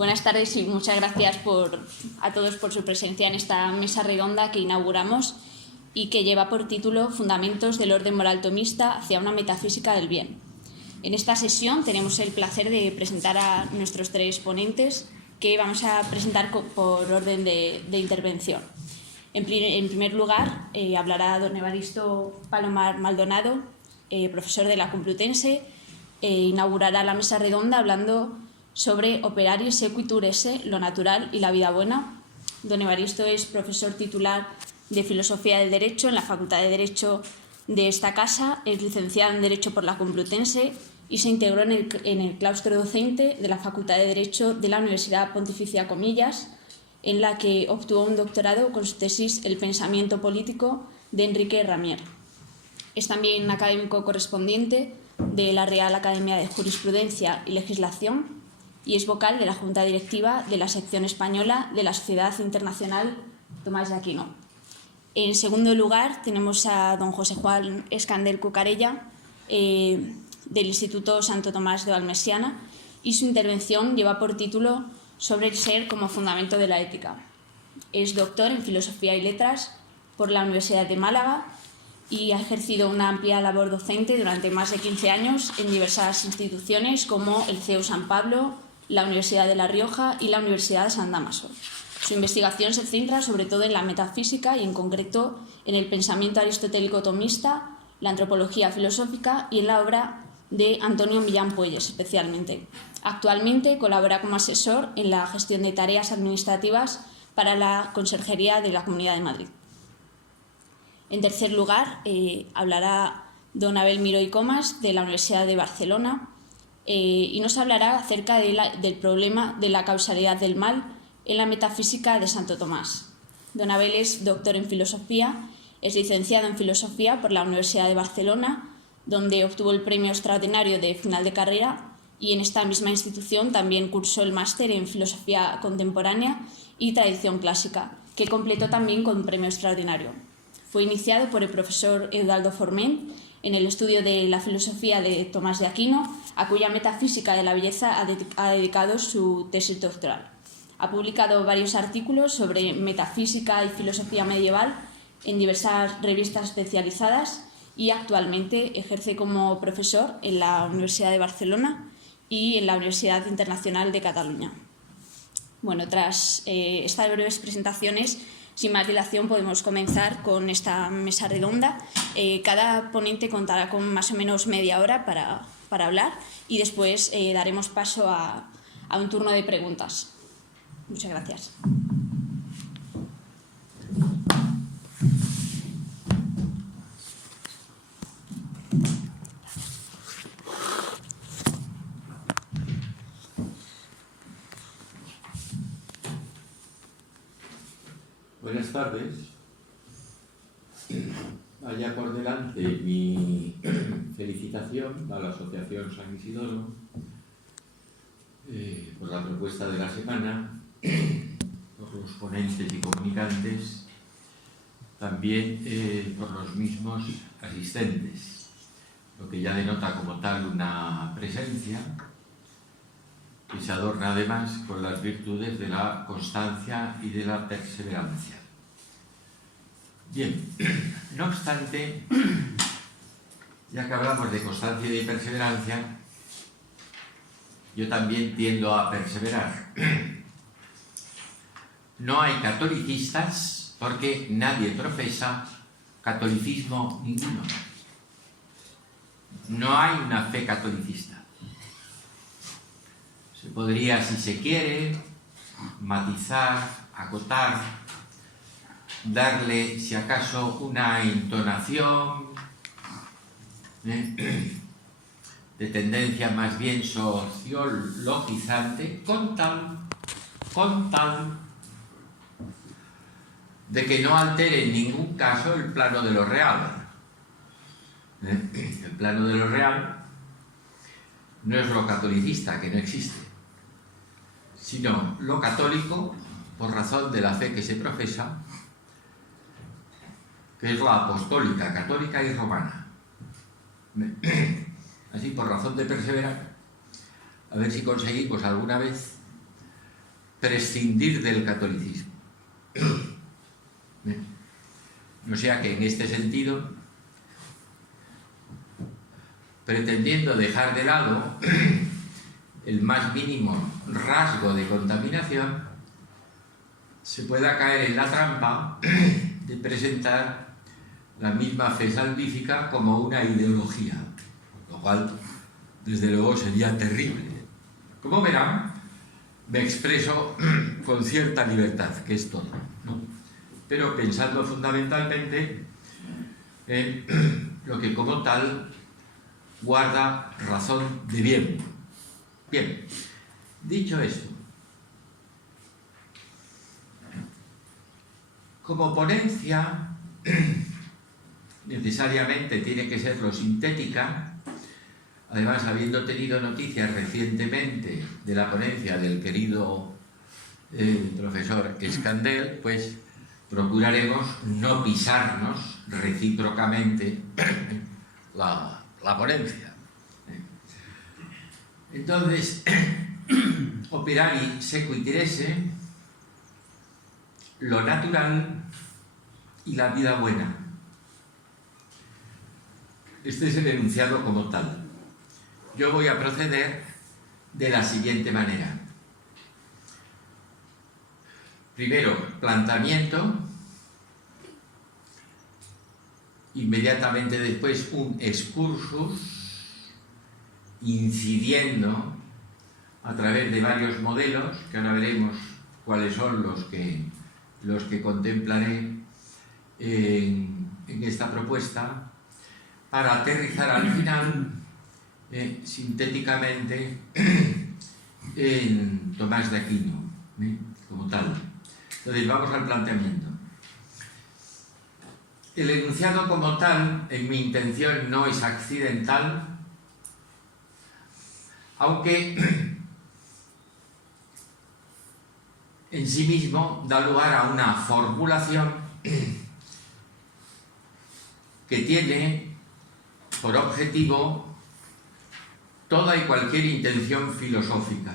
Buenas tardes y muchas gracias a todos por su presencia en esta mesa redonda que inauguramos y que lleva por título Fundamentos del orden moral tomista hacia una metafísica del bien. En esta sesión tenemos el placer de presentar a nuestros tres ponentes que vamos a presentar por orden de intervención. En primer lugar, hablará don Evaristo Palomar Maldonado, profesor de la Complutense, inaugurará la mesa redonda hablando sobre Operario sequitur esse, lo natural y la vida buena. Don Evaristo es profesor titular de Filosofía del Derecho en la Facultad de Derecho de esta casa, es licenciado en Derecho por la Complutense y se integró en el claustro docente de la Facultad de Derecho de la Universidad Pontificia Comillas, en la que obtuvo un doctorado con su tesis El pensamiento político de Enrique Ramier. Es también académico correspondiente de la Real Academia de Jurisprudencia y Legislación y es vocal de la Junta Directiva de la sección española de la Sociedad Internacional Tomás de Aquino. En segundo lugar, tenemos a don José Juan Escandel Cucarella, del Instituto Santo Tomás de Valmesiana, y su intervención lleva por título Sobre el ser como fundamento de la ética. Es doctor en Filosofía y Letras por la Universidad de Málaga y ha ejercido una amplia labor docente durante más de 15 años en diversas instituciones como el CEU San Pablo, la Universidad de La Rioja y la Universidad de San Dámaso. Su investigación se centra sobre todo en la metafísica y en concreto en el pensamiento aristotélico tomista, la antropología filosófica y en la obra de Antonio Millán Puelles especialmente. Actualmente colabora como asesor en la gestión de tareas administrativas para la Conserjería de la Comunidad de Madrid. En tercer lugar, hablará don Abel Miró y Comas de la Universidad de Barcelona y nos hablará acerca del problema de la causalidad del mal en la metafísica de Santo Tomás. Don Abel es doctor en Filosofía, es licenciado en Filosofía por la Universidad de Barcelona, donde obtuvo el premio extraordinario de final de carrera, y en esta misma institución también cursó el máster en Filosofía Contemporánea y Tradición Clásica, que completó también con un premio extraordinario. Fue iniciado por el profesor Eudaldo Forment en el estudio de la filosofía de Tomás de Aquino, a cuya metafísica de la belleza ha dedicado su tesis doctoral. Ha publicado varios artículos sobre metafísica y filosofía medieval en diversas revistas especializadas y actualmente ejerce como profesor en la Universidad de Barcelona y en la Universidad Internacional de Cataluña. Bueno, tras estas breves presentaciones, sin más dilación, podemos comenzar con esta mesa redonda. Cada ponente contará con más o menos media hora para hablar y después daremos paso a un turno de preguntas. Muchas gracias. Buenas tardes. Vaya por delante mi felicitación a la Asociación San Isidoro por la propuesta de la semana, por los ponentes y comunicantes, también por los mismos asistentes, lo que ya denota como tal una presencia que se adorna además con las virtudes de la constancia y de la perseverancia. Bien, no obstante, ya que hablamos de constancia y de perseverancia, yo también tiendo a perseverar. No hay catolicistas porque nadie profesa catolicismo ninguno. No hay una fe catolicista. Se podría, si se quiere, matizar, acotar, darle, si acaso, una entonación de tendencia más bien sociologizante, con tal de que no altere en ningún caso el plano de lo real. El plano de lo real no es lo catolicista, que no existe, sino lo católico por razón de la fe que se profesa, que es la apostólica, católica y romana. Así, por razón de perseverar, a ver si conseguimos alguna vez prescindir del catolicismo. O sea que en este sentido, pretendiendo dejar de lado el más mínimo rasgo de contaminación, se pueda caer en la trampa de presentar la misma fe salvífica como una ideología, lo cual desde luego sería terrible. Como verán, me expreso con cierta libertad, que es todo, ¿no? Pero pensando fundamentalmente en lo que como tal guarda razón de bien. Bien, dicho esto, como ponencia necesariamente tiene que serlo sintética, además habiendo tenido noticias recientemente de la ponencia del querido profesor Escandel, pues procuraremos no pisarnos recíprocamente la ponencia. Entonces, operari sequit esse, lo natural y la vida buena. Este es el enunciado como tal. Yo voy a proceder de la siguiente manera. Primero, planteamiento. Inmediatamente después, un excursus, incidiendo a través de varios modelos, que ahora veremos cuáles son los que contemplaré en esta propuesta, para aterrizar al final sintéticamente en Tomás de Aquino, como tal. Entonces vamos al planteamiento. El enunciado como tal, en mi intención, no es accidental, aunque en sí mismo da lugar a una formulación que tiene por objetivo toda y cualquier intención filosófica.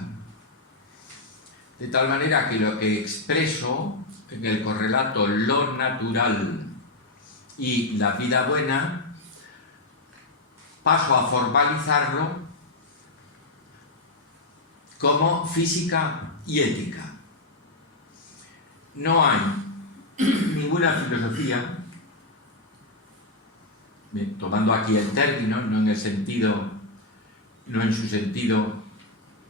De tal manera que lo que expreso en el correlato lo natural y la vida buena, paso a formalizarlo como física y ética. No hay ninguna filosofía, tomando aquí el término, no en su sentido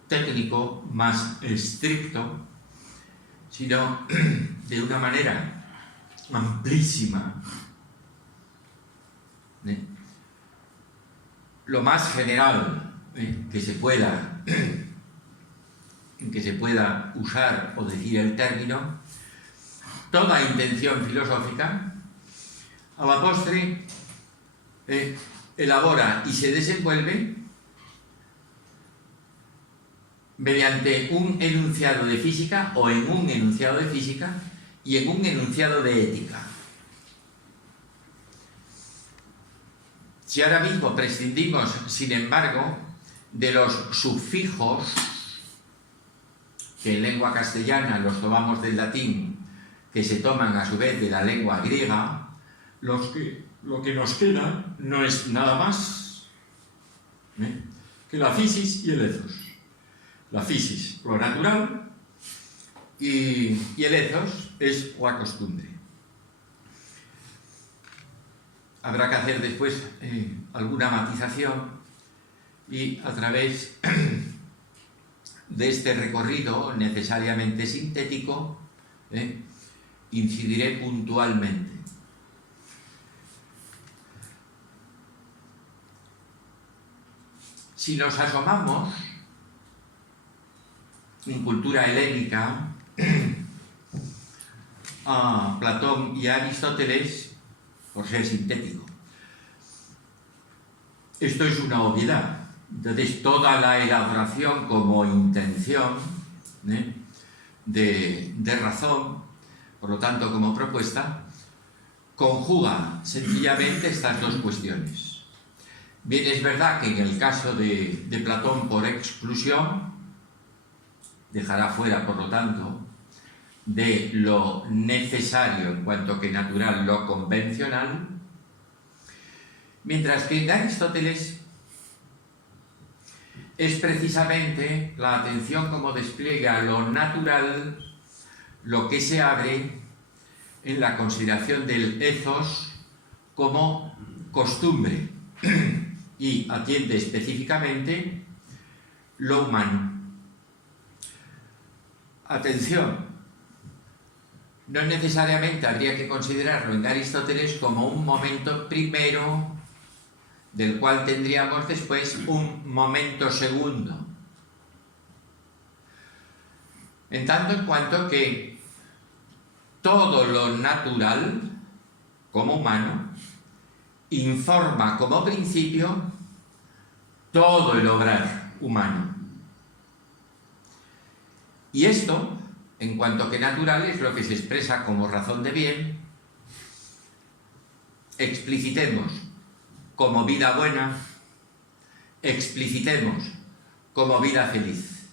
técnico más estricto, sino de una manera amplísima, lo más general que se pueda usar o decir el término, toda intención filosófica a la postre elabora y se desenvuelve mediante un enunciado de física o en un enunciado de física y en un enunciado de ética. Si ahora mismo prescindimos, sin embargo, de los sufijos, que en lengua castellana los tomamos del latín, que se toman a su vez de la lengua griega, lo que nos queda no es nada más que la physis y el ethos. La physis, lo natural, y el ethos es la costumbre. Habrá que hacer después alguna matización y a través de este recorrido necesariamente sintético incidiré puntualmente. Si nos asomamos en cultura helénica a Platón y a Aristóteles, por ser sintético, esto es una obviedad. Entonces toda la elaboración como intención de razón, por lo tanto como propuesta, conjuga sencillamente estas dos cuestiones. Bien, es verdad que en el caso de Platón por exclusión, dejará fuera, por lo tanto, de lo necesario en cuanto que natural lo convencional, mientras que en Aristóteles es precisamente la atención como despliega lo natural lo que se abre en la consideración del ethos como costumbre y atiende específicamente lo humano. Atención, no necesariamente habría que considerarlo en Aristóteles como un momento primero del cual tendríamos después un momento segundo. En tanto en cuanto que todo lo natural, como humano, informa como principio todo el obrar humano. Y esto, en cuanto que natural, es lo que se expresa como razón de bien. Explicitemos como vida buena, explicitemos como vida feliz.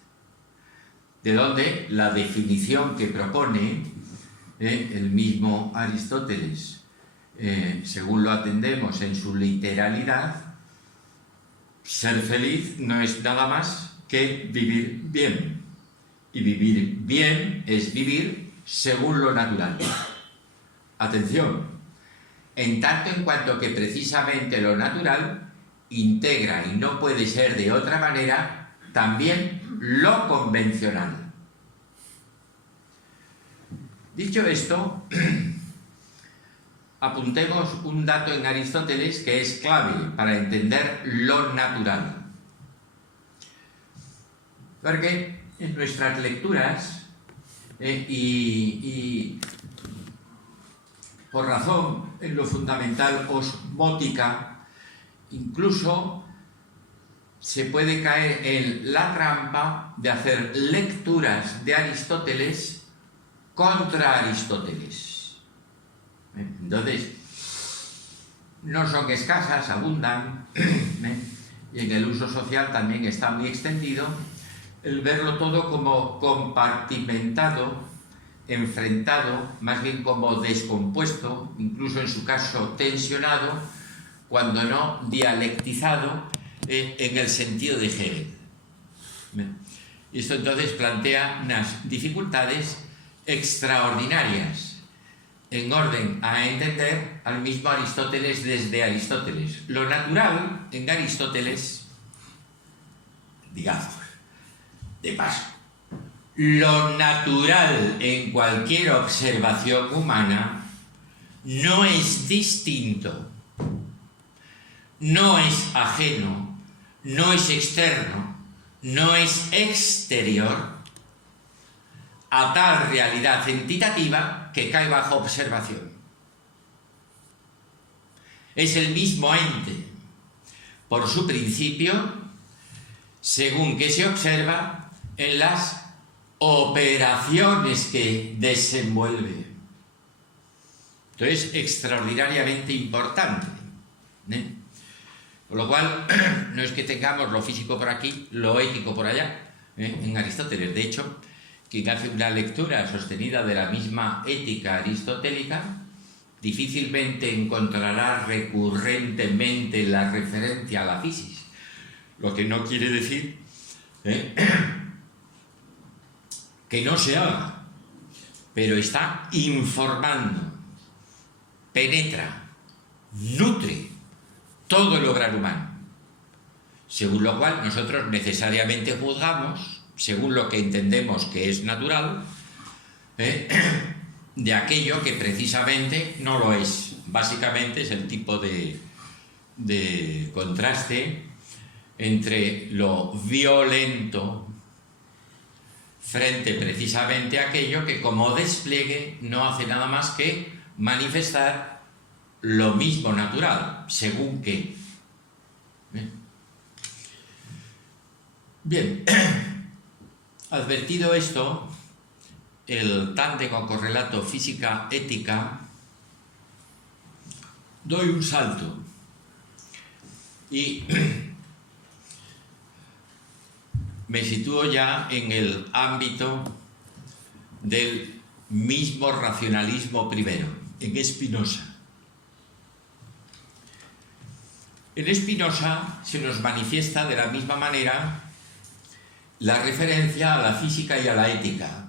De donde la definición que propone el mismo Aristóteles, según lo atendemos en su literalidad, ser feliz no es nada más que vivir bien. Y vivir bien es vivir según lo natural. Atención, en tanto en cuanto que precisamente lo natural integra, y no puede ser de otra manera, también lo convencional. Dicho esto, apuntemos un dato en Aristóteles que es clave para entender lo natural. Porque en nuestras lecturas, y por razón en lo fundamental osmótica, incluso se puede caer en la trampa de hacer lecturas de Aristóteles contra Aristóteles. Entonces, no son escasas, abundan, y en el uso social también está muy extendido el verlo todo como compartimentado, enfrentado, más bien como descompuesto, incluso en su caso tensionado, cuando no dialectizado en el sentido de Hegel. Esto entonces plantea unas dificultades extraordinarias en orden a entender al mismo Aristóteles desde Aristóteles. Lo natural en Aristóteles, digamos, de paso, lo natural en cualquier observación humana no es distinto, no es ajeno, no es externo, no es exterior a tal realidad entitativa que cae bajo observación. Es el mismo ente, por su principio, según que se observa en las operaciones que desenvuelve. Entonces, extraordinariamente importante. Con lo cual, no es que tengamos lo físico por aquí, lo ético por allá, en Aristóteles. De hecho, quien hace una lectura sostenida de la misma ética aristotélica, difícilmente encontrará recurrentemente la referencia a la fisis. Lo que no quiere decir que no se haga, pero está informando, penetra, nutre todo el obrar humano, según lo cual nosotros necesariamente juzgamos, según lo que entendemos que es natural, de aquello que precisamente no lo es. Básicamente es el tipo de contraste entre lo violento frente precisamente a aquello que como despliegue no hace nada más que manifestar lo mismo natural, según que. Bien, advertido esto, el tándem o correlato física-ética, doy un salto y me sitúo ya en el ámbito del mismo racionalismo primero, en Spinoza. En Spinoza se nos manifiesta de la misma manera la referencia a la física y a la ética,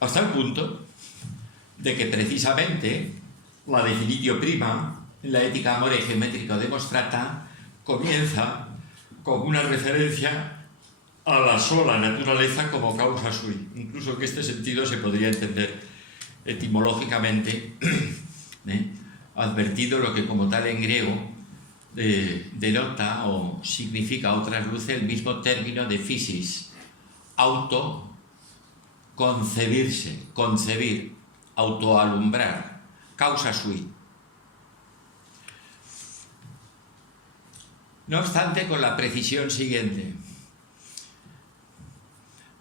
hasta el punto de que precisamente la definitio prima, la ética amore geométrico demonstrata, comienza con una referencia a la sola naturaleza como causa sui. Incluso que este sentido se podría entender etimológicamente, advertido lo que como tal en griego denota o significa o trasluce el mismo término de physis, autoconcebirse, concebir, autoalumbrar, causa sui. No obstante, con la precisión siguiente.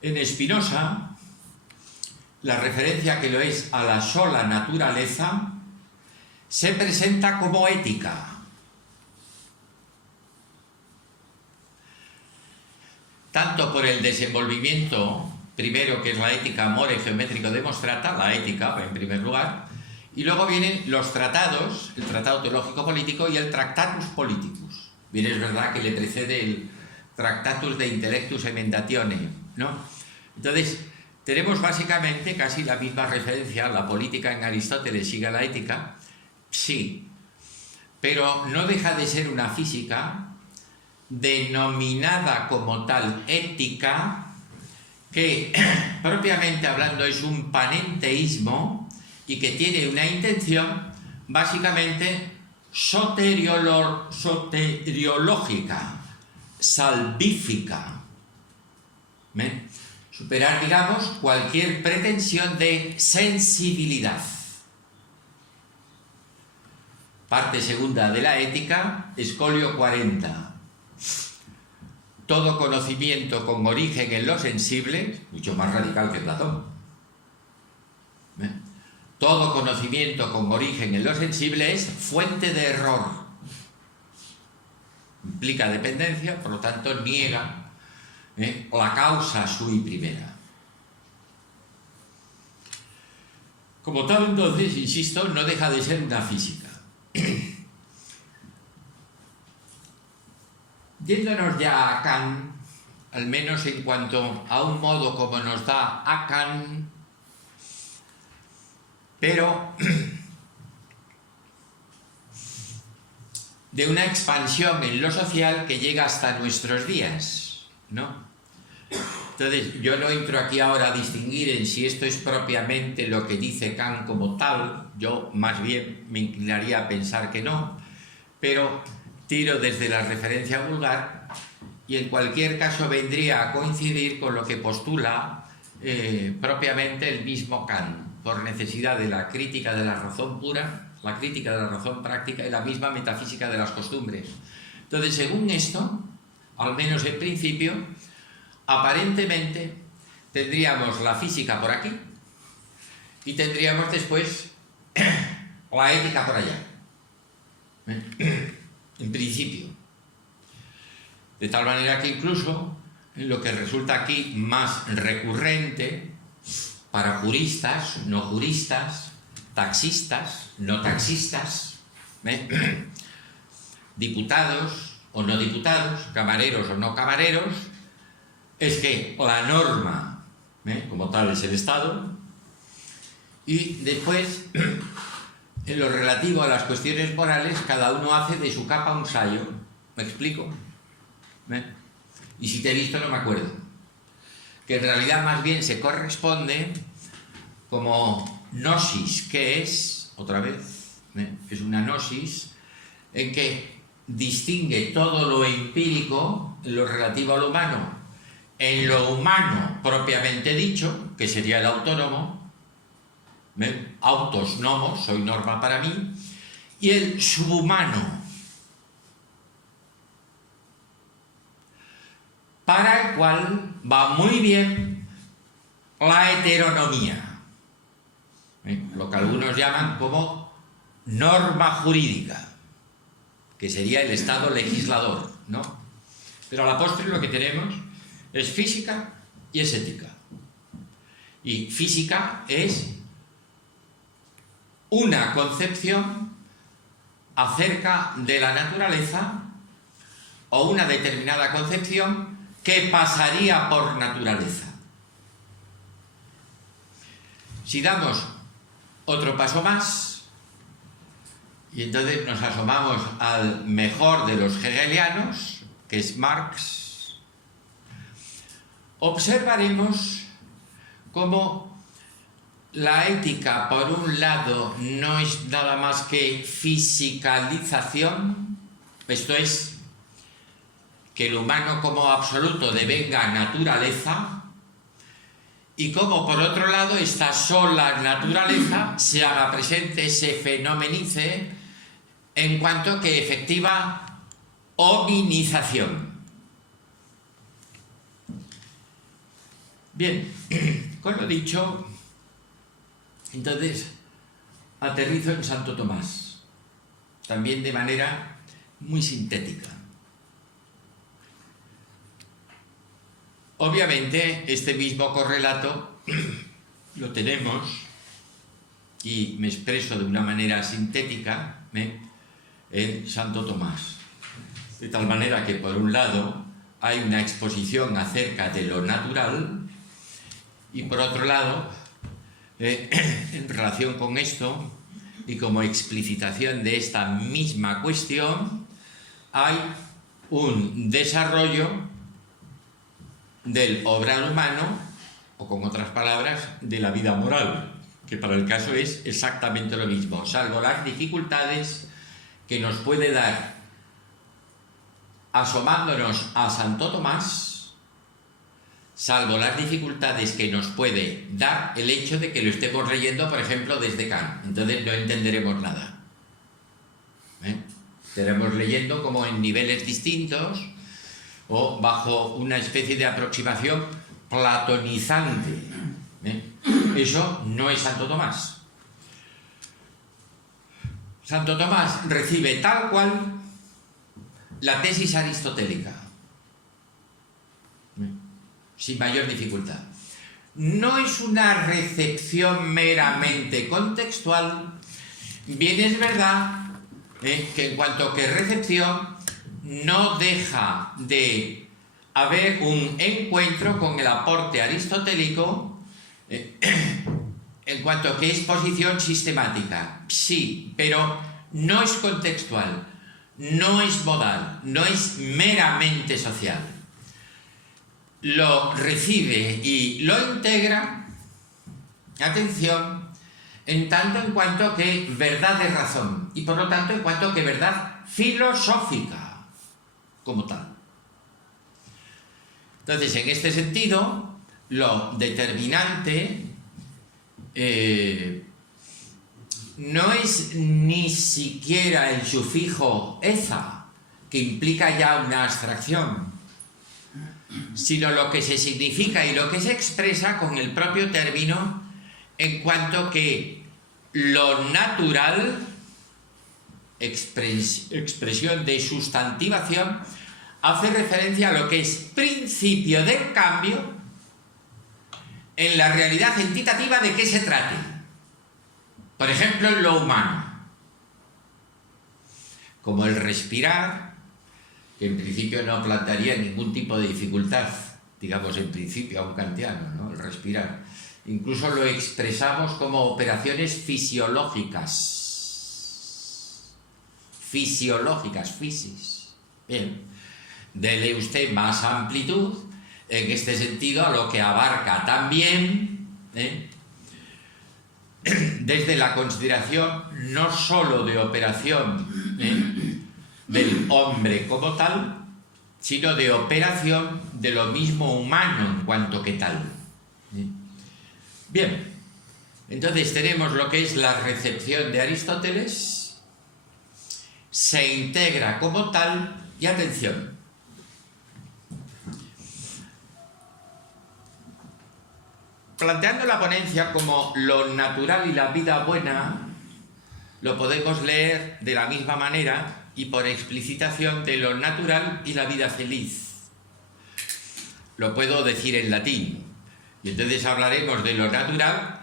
En Spinoza, la referencia que lo es a la sola naturaleza se presenta como ética. Tanto por el desenvolvimiento, primero que es la ética amore geométrico demonstrata, la ética en primer lugar, y luego vienen los tratados, el tratado teológico político y el Tractatus Politicus. Bien, es verdad que le precede el Tractatus de Intellectus Emendatione, ¿no? Entonces, tenemos básicamente casi la misma referencia, la política en Aristóteles sigue a la ética, sí, pero no deja de ser una física denominada como tal ética, que propiamente hablando es un panenteísmo y que tiene una intención básicamente soteriológica, salvífica. ¿Ven? Superar, digamos, cualquier pretensión de sensibilidad. Parte segunda de la ética, escolio 40. Todo conocimiento con origen en lo sensible, mucho más radical que Platón. Todo conocimiento con origen en lo sensible es fuente de error. Implica dependencia, por lo tanto niega la causa sui primera. Como tal, entonces, insisto, no deja de ser una física. Yéndonos ya a Kant, al menos en cuanto a un modo como nos da a Kant, pero de una expansión en lo social que llega hasta nuestros días, ¿no? Entonces, yo no entro aquí ahora a distinguir en si esto es propiamente lo que dice Kant como tal, yo más bien me inclinaría a pensar que no, pero tiro desde la referencia vulgar y en cualquier caso vendría a coincidir con lo que postula propiamente el mismo Kant, por necesidad de la crítica de la razón pura, la crítica de la razón práctica y la misma metafísica de las costumbres. Entonces, según esto, al menos en principio, aparentemente tendríamos la física por aquí y tendríamos después la ética por allá. En principio. De tal manera que incluso lo que resulta aquí más recurrente para juristas, no juristas, taxistas, no taxistas, diputados o no diputados, camareros o no camareros, es que la norma, como tal, es el Estado, y después, en lo relativo a las cuestiones morales, cada uno hace de su capa un sayo. ¿Me explico? Y si te he visto no me acuerdo. Que en realidad más bien se corresponde como gnosis, que es, otra vez, es una gnosis en que distingue todo lo empírico, lo relativo a lo humano, en lo humano propiamente dicho, que sería el autónomo, autos nomos, soy norma para mí, y el subhumano, para el cual va muy bien la heteronomía, lo que algunos llaman como norma jurídica, que sería el Estado legislador, ¿no? Pero a la postre lo que tenemos es física y es ética. Y física es una concepción acerca de la naturaleza o una determinada concepción que pasaría por naturaleza. Si damos otro paso más, y entonces nos asomamos al mejor de los hegelianos, que es Marx, observaremos cómo la ética, por un lado, no es nada más que fisicalización, esto es, que el humano como absoluto devenga naturaleza, y como por otro lado esta sola naturaleza se haga presente, se fenomenice en cuanto que efectiva hominización. Bien, con lo dicho, entonces aterrizo en Santo Tomás, también de manera muy sintética. Obviamente este mismo correlato lo tenemos, y me expreso de una manera sintética, en Santo Tomás. De tal manera que por un lado hay una exposición acerca de lo natural y por otro lado, en relación con esto y como explicitación de esta misma cuestión, hay un desarrollo del obrar humano, o con otras palabras, de la vida moral, que para el caso es exactamente lo mismo, salvo las dificultades que nos puede dar, asomándonos a Santo Tomás, salvo las dificultades que nos puede dar el hecho de que lo estemos leyendo, por ejemplo, desde Kant. Entonces no entenderemos nada. Estaremos leyendo como en niveles distintos o bajo una especie de aproximación platonizante. Eso no es Santo Tomás. Santo Tomás recibe tal cual la tesis aristotélica, sin mayor dificultad. No es una recepción meramente contextual, bien es verdad que en cuanto que recepción no deja de haber un encuentro con el aporte aristotélico en cuanto que es posición sistemática, sí, pero no es contextual, no es modal, no es meramente social. Lo recibe y lo integra, atención, en tanto en cuanto que verdad es razón, y por lo tanto en cuanto que verdad filosófica como tal. Entonces, en este sentido, lo determinante no es ni siquiera el sufijo eza, que implica ya una abstracción, sino lo que se significa y lo que se expresa con el propio término, en cuanto que lo natural, expresión de sustantivación, hace referencia a lo que es principio del cambio en la realidad entitativa de qué se trate. Por ejemplo, en lo humano, como el respirar, que en principio no plantearía ningún tipo de dificultad, digamos en principio a un kantiano, ¿no? El respirar. Incluso lo expresamos como operaciones fisiológicas. Fisiológicas, fisis. Bien. Dele usted más amplitud en este sentido a lo que abarca también, desde la consideración no sólo de operación del hombre como tal, sino de operación de lo mismo humano en cuanto que tal. Bien, entonces tenemos lo que es la recepción de Aristóteles, se integra como tal, y atención, planteando la ponencia como lo natural y la vida buena, lo podemos leer de la misma manera y por explicitación de lo natural y la vida feliz. lo puedo decir en latín. Y entonces hablaremos de lo natural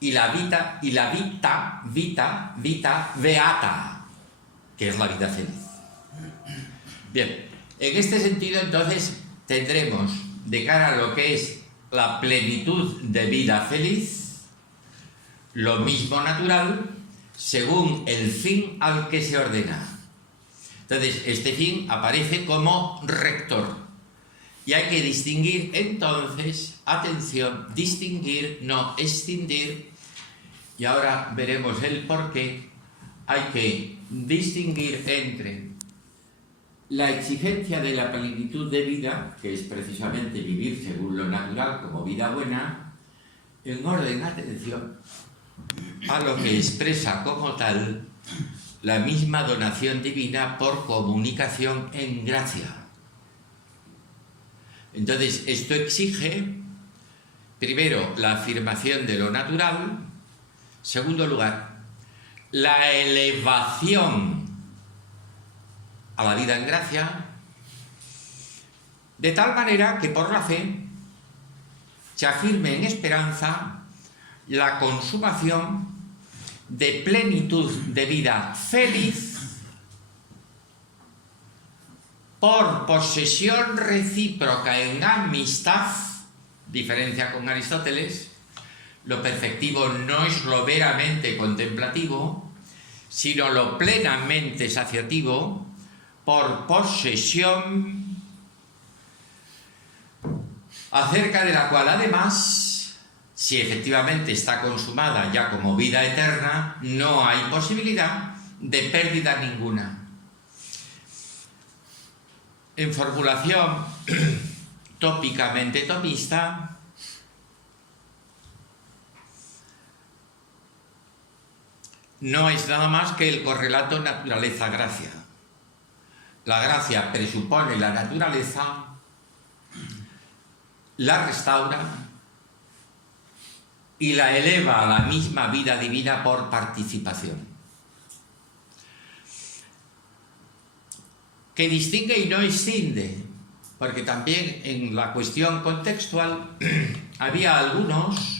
y la vita beata, que es la vida feliz. Bien, en este sentido entonces tendremos de cara a lo que es la plenitud de vida feliz, lo mismo natural, según el fin al que se ordena. Entonces, este fin aparece como rector. Y hay que distinguir entonces, atención, distinguir, no escindir. Y ahora veremos el por qué. Hay que distinguir entre la exigencia de la plenitud de vida, que es precisamente vivir según lo natural como vida buena, en orden, atención, a lo que expresa como tal la misma donación divina por comunicación en gracia. Entonces, esto exige, primero, la afirmación de lo natural, segundo lugar, la elevación a la vida en gracia, de tal manera que por la fe se afirme en esperanza la consumación de plenitud de vida feliz por posesión recíproca en amistad, diferencia con Aristóteles. Lo perfectivo no es lo meramente contemplativo, sino lo plenamente saciativo, por posesión, acerca de la cual además, si efectivamente está consumada ya como vida eterna, no hay posibilidad de pérdida ninguna. En formulación tópicamente tomista, no es nada más que el correlato naturaleza-gracia. La gracia presupone la naturaleza, la restaura y la eleva a la misma vida divina por participación. Que distingue y no escinde, porque también en la cuestión contextual había algunos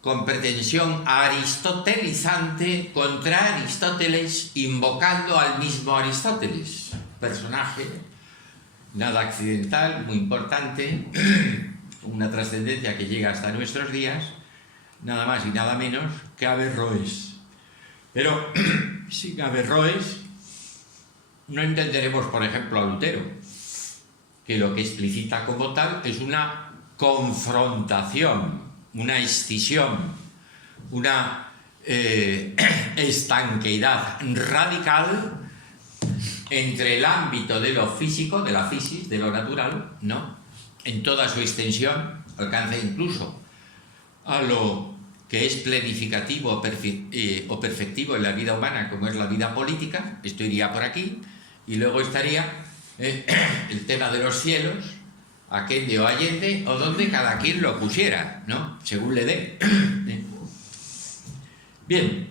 con pretensión aristotelizante contra Aristóteles, invocando al mismo Aristóteles, personaje nada accidental, muy importante, una trascendencia que llega hasta nuestros días, nada más y nada menos que Averroes. Pero sin Averroes no entenderemos, por ejemplo, a Lutero, que lo que explicita como tal es una confrontación, una escisión, una estanqueidad radical entre el ámbito de lo físico, de la physis, de lo natural, ¿no?, en toda su extensión, alcanza incluso a lo que es planificativo o perfectivo en la vida humana, como es la vida política. Esto iría por aquí, y luego estaría el tema de los cielos, Aquende o Allende, o donde cada quien lo pusiera, ¿no?, según le dé. Bien,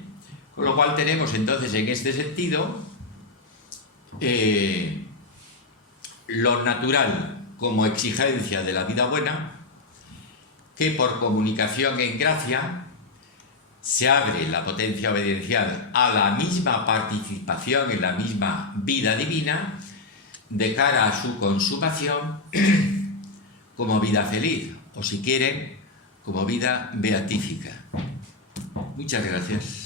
con lo cual tenemos entonces en este sentido lo natural como exigencia de la vida buena, que por comunicación en gracia se abre la potencia obediencial a la misma participación en la misma vida divina, de cara a su consumación como vida feliz, o si quieren, como vida beatífica. Muchas gracias.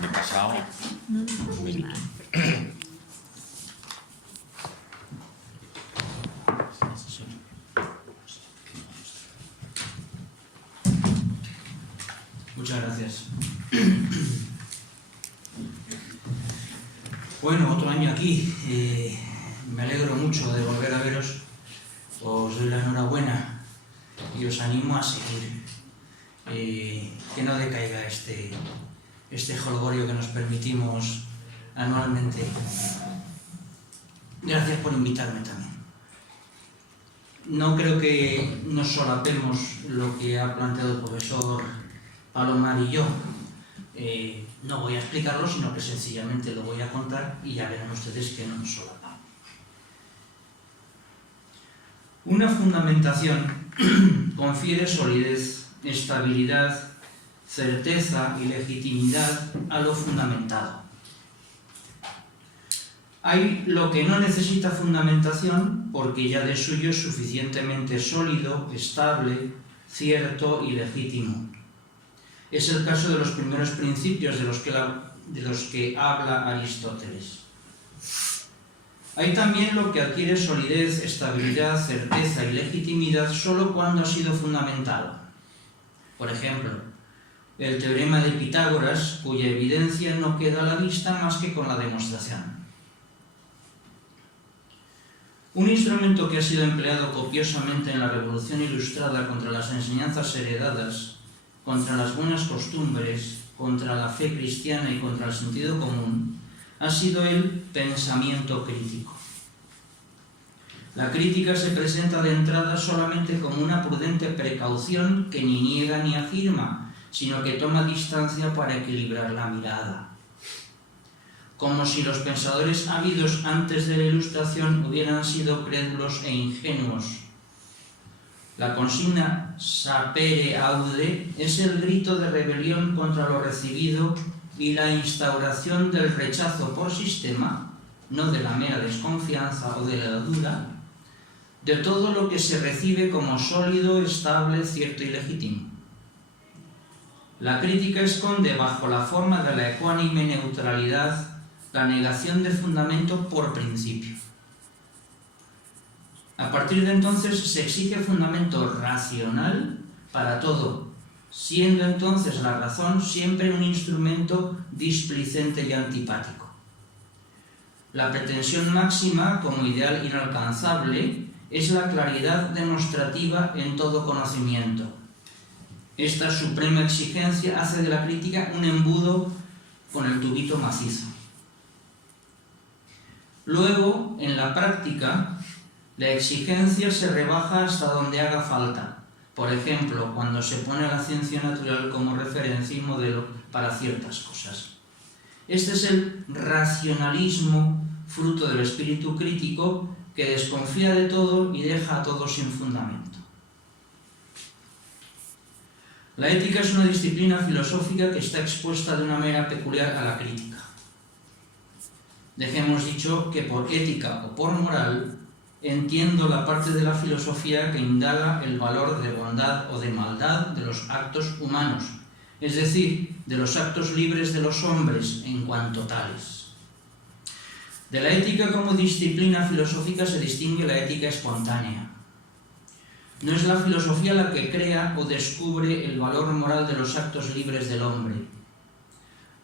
Me he pasado un minuto. Muchas gracias. Bueno, otro año aquí. Me alegro mucho de volver a veros. Os doy la enhorabuena y os animo a seguir. Que no decaiga este jolgorio que nos permitimos anualmente. Gracias por invitarme también. No creo que nos solapemos lo que ha planteado el profesor Palomar y yo, no voy a explicarlo, sino que sencillamente lo voy a contar y ya verán ustedes que no nos solapamos. Una fundamentación confiere solidez, estabilidad, certeza y legitimidad a lo fundamentado. Hay lo que no necesita fundamentación porque ya de suyo es suficientemente sólido, estable, cierto y legítimo. Es el caso de los primeros principios de los que habla Aristóteles. Hay también lo que adquiere solidez, estabilidad, certeza y legitimidad solo cuando ha sido fundamentado. Por ejemplo, el teorema de Pitágoras, cuya evidencia no queda a la vista más que con la demostración. Un instrumento que ha sido empleado copiosamente en la Revolución Ilustrada contra las enseñanzas heredadas, contra las buenas costumbres, contra la fe cristiana y contra el sentido común, ha sido el pensamiento crítico. La crítica se presenta de entrada solamente como una prudente precaución que ni niega ni afirma, sino que toma distancia para equilibrar la mirada. Como si los pensadores habidos antes de la Ilustración hubieran sido crédulos e ingenuos. La consigna sapere aude es el grito de rebelión contra lo recibido y la instauración del rechazo por sistema, no de la mera desconfianza o de la duda, de todo lo que se recibe como sólido, estable, cierto y legítimo. La crítica esconde bajo la forma de la ecuánime neutralidad la negación del fundamento por principio. A partir de entonces se exige fundamento racional para todo, siendo entonces la razón siempre un instrumento displicente y antipático. La pretensión máxima, como ideal inalcanzable, es la claridad demostrativa en todo conocimiento. Esta suprema exigencia hace de la crítica un embudo con el tubito macizo. Luego, en la práctica, la exigencia se rebaja hasta donde haga falta. Por ejemplo, cuando se pone a la ciencia natural como referencia y modelo para ciertas cosas. Este es el racionalismo, fruto del espíritu crítico, que desconfía de todo y deja a todo sin fundamento. La ética es una disciplina filosófica que está expuesta de una manera peculiar a la crítica. Dejemos dicho que por ética o por moral entiendo la parte de la filosofía que indaga el valor de bondad o de maldad de los actos humanos, es decir, de los actos libres de los hombres en cuanto tales. De la ética como disciplina filosófica se distingue la ética espontánea. No es la filosofía la que crea o descubre el valor moral de los actos libres del hombre.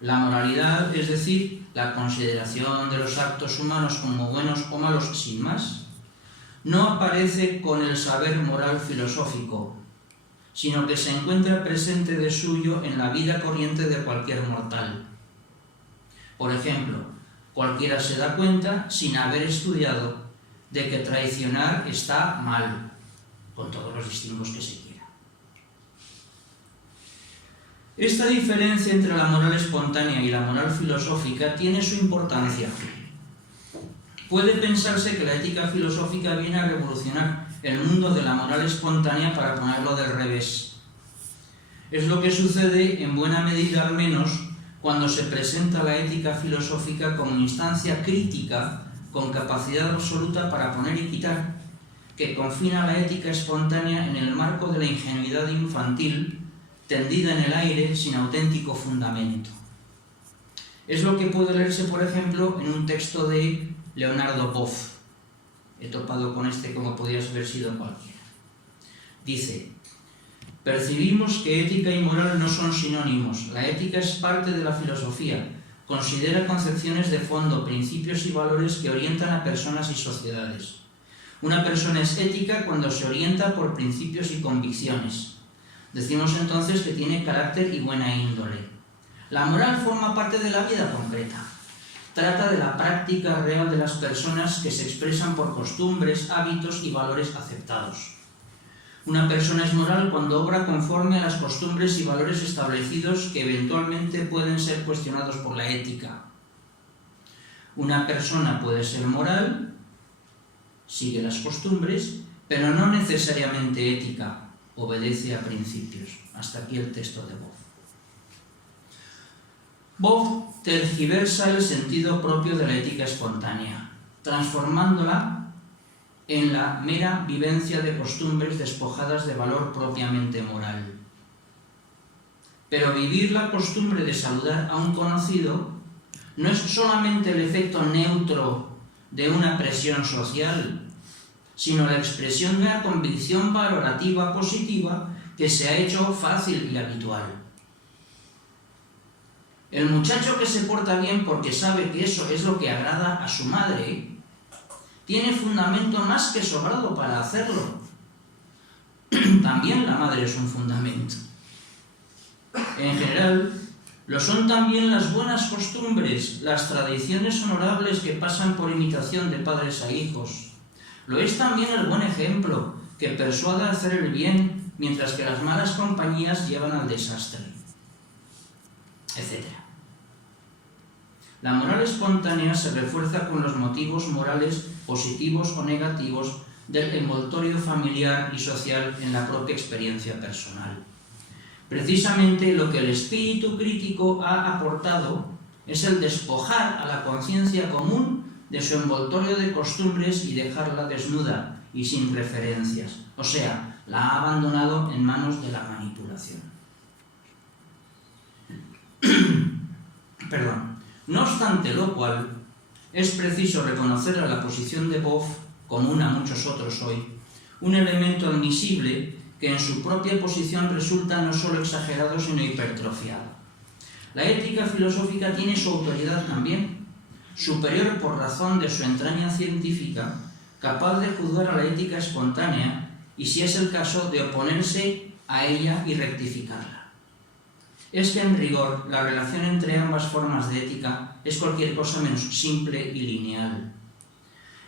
La moralidad, es decir, la consideración de los actos humanos como buenos o malos sin más, no aparece con el saber moral filosófico, sino que se encuentra presente de suyo en la vida corriente de cualquier mortal. Por ejemplo, cualquiera se da cuenta, sin haber estudiado, de que traicionar está mal, con todos los distingos que se quiera. Esta diferencia entre la moral espontánea y la moral filosófica tiene su importancia. Puede pensarse que la ética filosófica viene a revolucionar el mundo de la moral espontánea para ponerlo del revés. Es lo que sucede en buena medida al menos cuando se presenta la ética filosófica como instancia crítica con capacidad absoluta para poner y quitar, que confina la ética espontánea en el marco de la ingenuidad infantil tendida en el aire sin auténtico fundamento. Es lo que puede leerse, por ejemplo, en un texto de Leonardo Boff. He topado con este como podría haber sido cualquiera. Dice: percibimos que ética y moral no son sinónimos. La ética es parte de la filosofía. Considera concepciones de fondo, principios y valores que orientan a personas y sociedades. Una persona es ética cuando se orienta por principios y convicciones. Decimos entonces que tiene carácter y buena índole. La moral forma parte de la vida concreta. Trata de la práctica real de las personas que se expresan por costumbres, hábitos y valores aceptados. Una persona es moral cuando obra conforme a las costumbres y valores establecidos que eventualmente pueden ser cuestionados por la ética. Una persona puede ser moral, sigue las costumbres, pero no necesariamente ética, obedece a principios. Hasta aquí el texto de Boff. Boff tergiversa el sentido propio de la ética espontánea, transformándola en la mera vivencia de costumbres despojadas de valor propiamente moral. Pero vivir la costumbre de saludar a un conocido no es solamente el efecto neutro de una presión social, sino la expresión de una convicción valorativa positiva que se ha hecho fácil y habitual. El muchacho que se porta bien porque sabe que eso es lo que agrada a su madre, tiene fundamento más que sobrado para hacerlo. También la madre es un fundamento. En general, lo son también las buenas costumbres, las tradiciones honorables que pasan por imitación de padres a hijos. Lo es también el buen ejemplo, que persuade a hacer el bien, mientras que las malas compañías llevan al desastre, etc. La moral espontánea se refuerza con los motivos morales positivos o negativos del envoltorio familiar y social en la propia experiencia personal. Precisamente lo que el espíritu crítico ha aportado es el despojar a la conciencia común de su envoltorio de costumbres y dejarla desnuda y sin referencias, o sea, la ha abandonado en manos de la manipulación. Perdón. No obstante lo cual, es preciso reconocer a la posición de Boff, común a muchos otros hoy, un elemento admisible que en su propia posición resulta no solo exagerado sino hipertrofiado. La ética filosófica tiene su autoridad también, superior por razón de su entraña científica, capaz de juzgar a la ética espontánea y, si es el caso, de oponerse a ella y rectificarla. Es que en rigor la relación entre ambas formas de ética es cualquier cosa menos simple y lineal.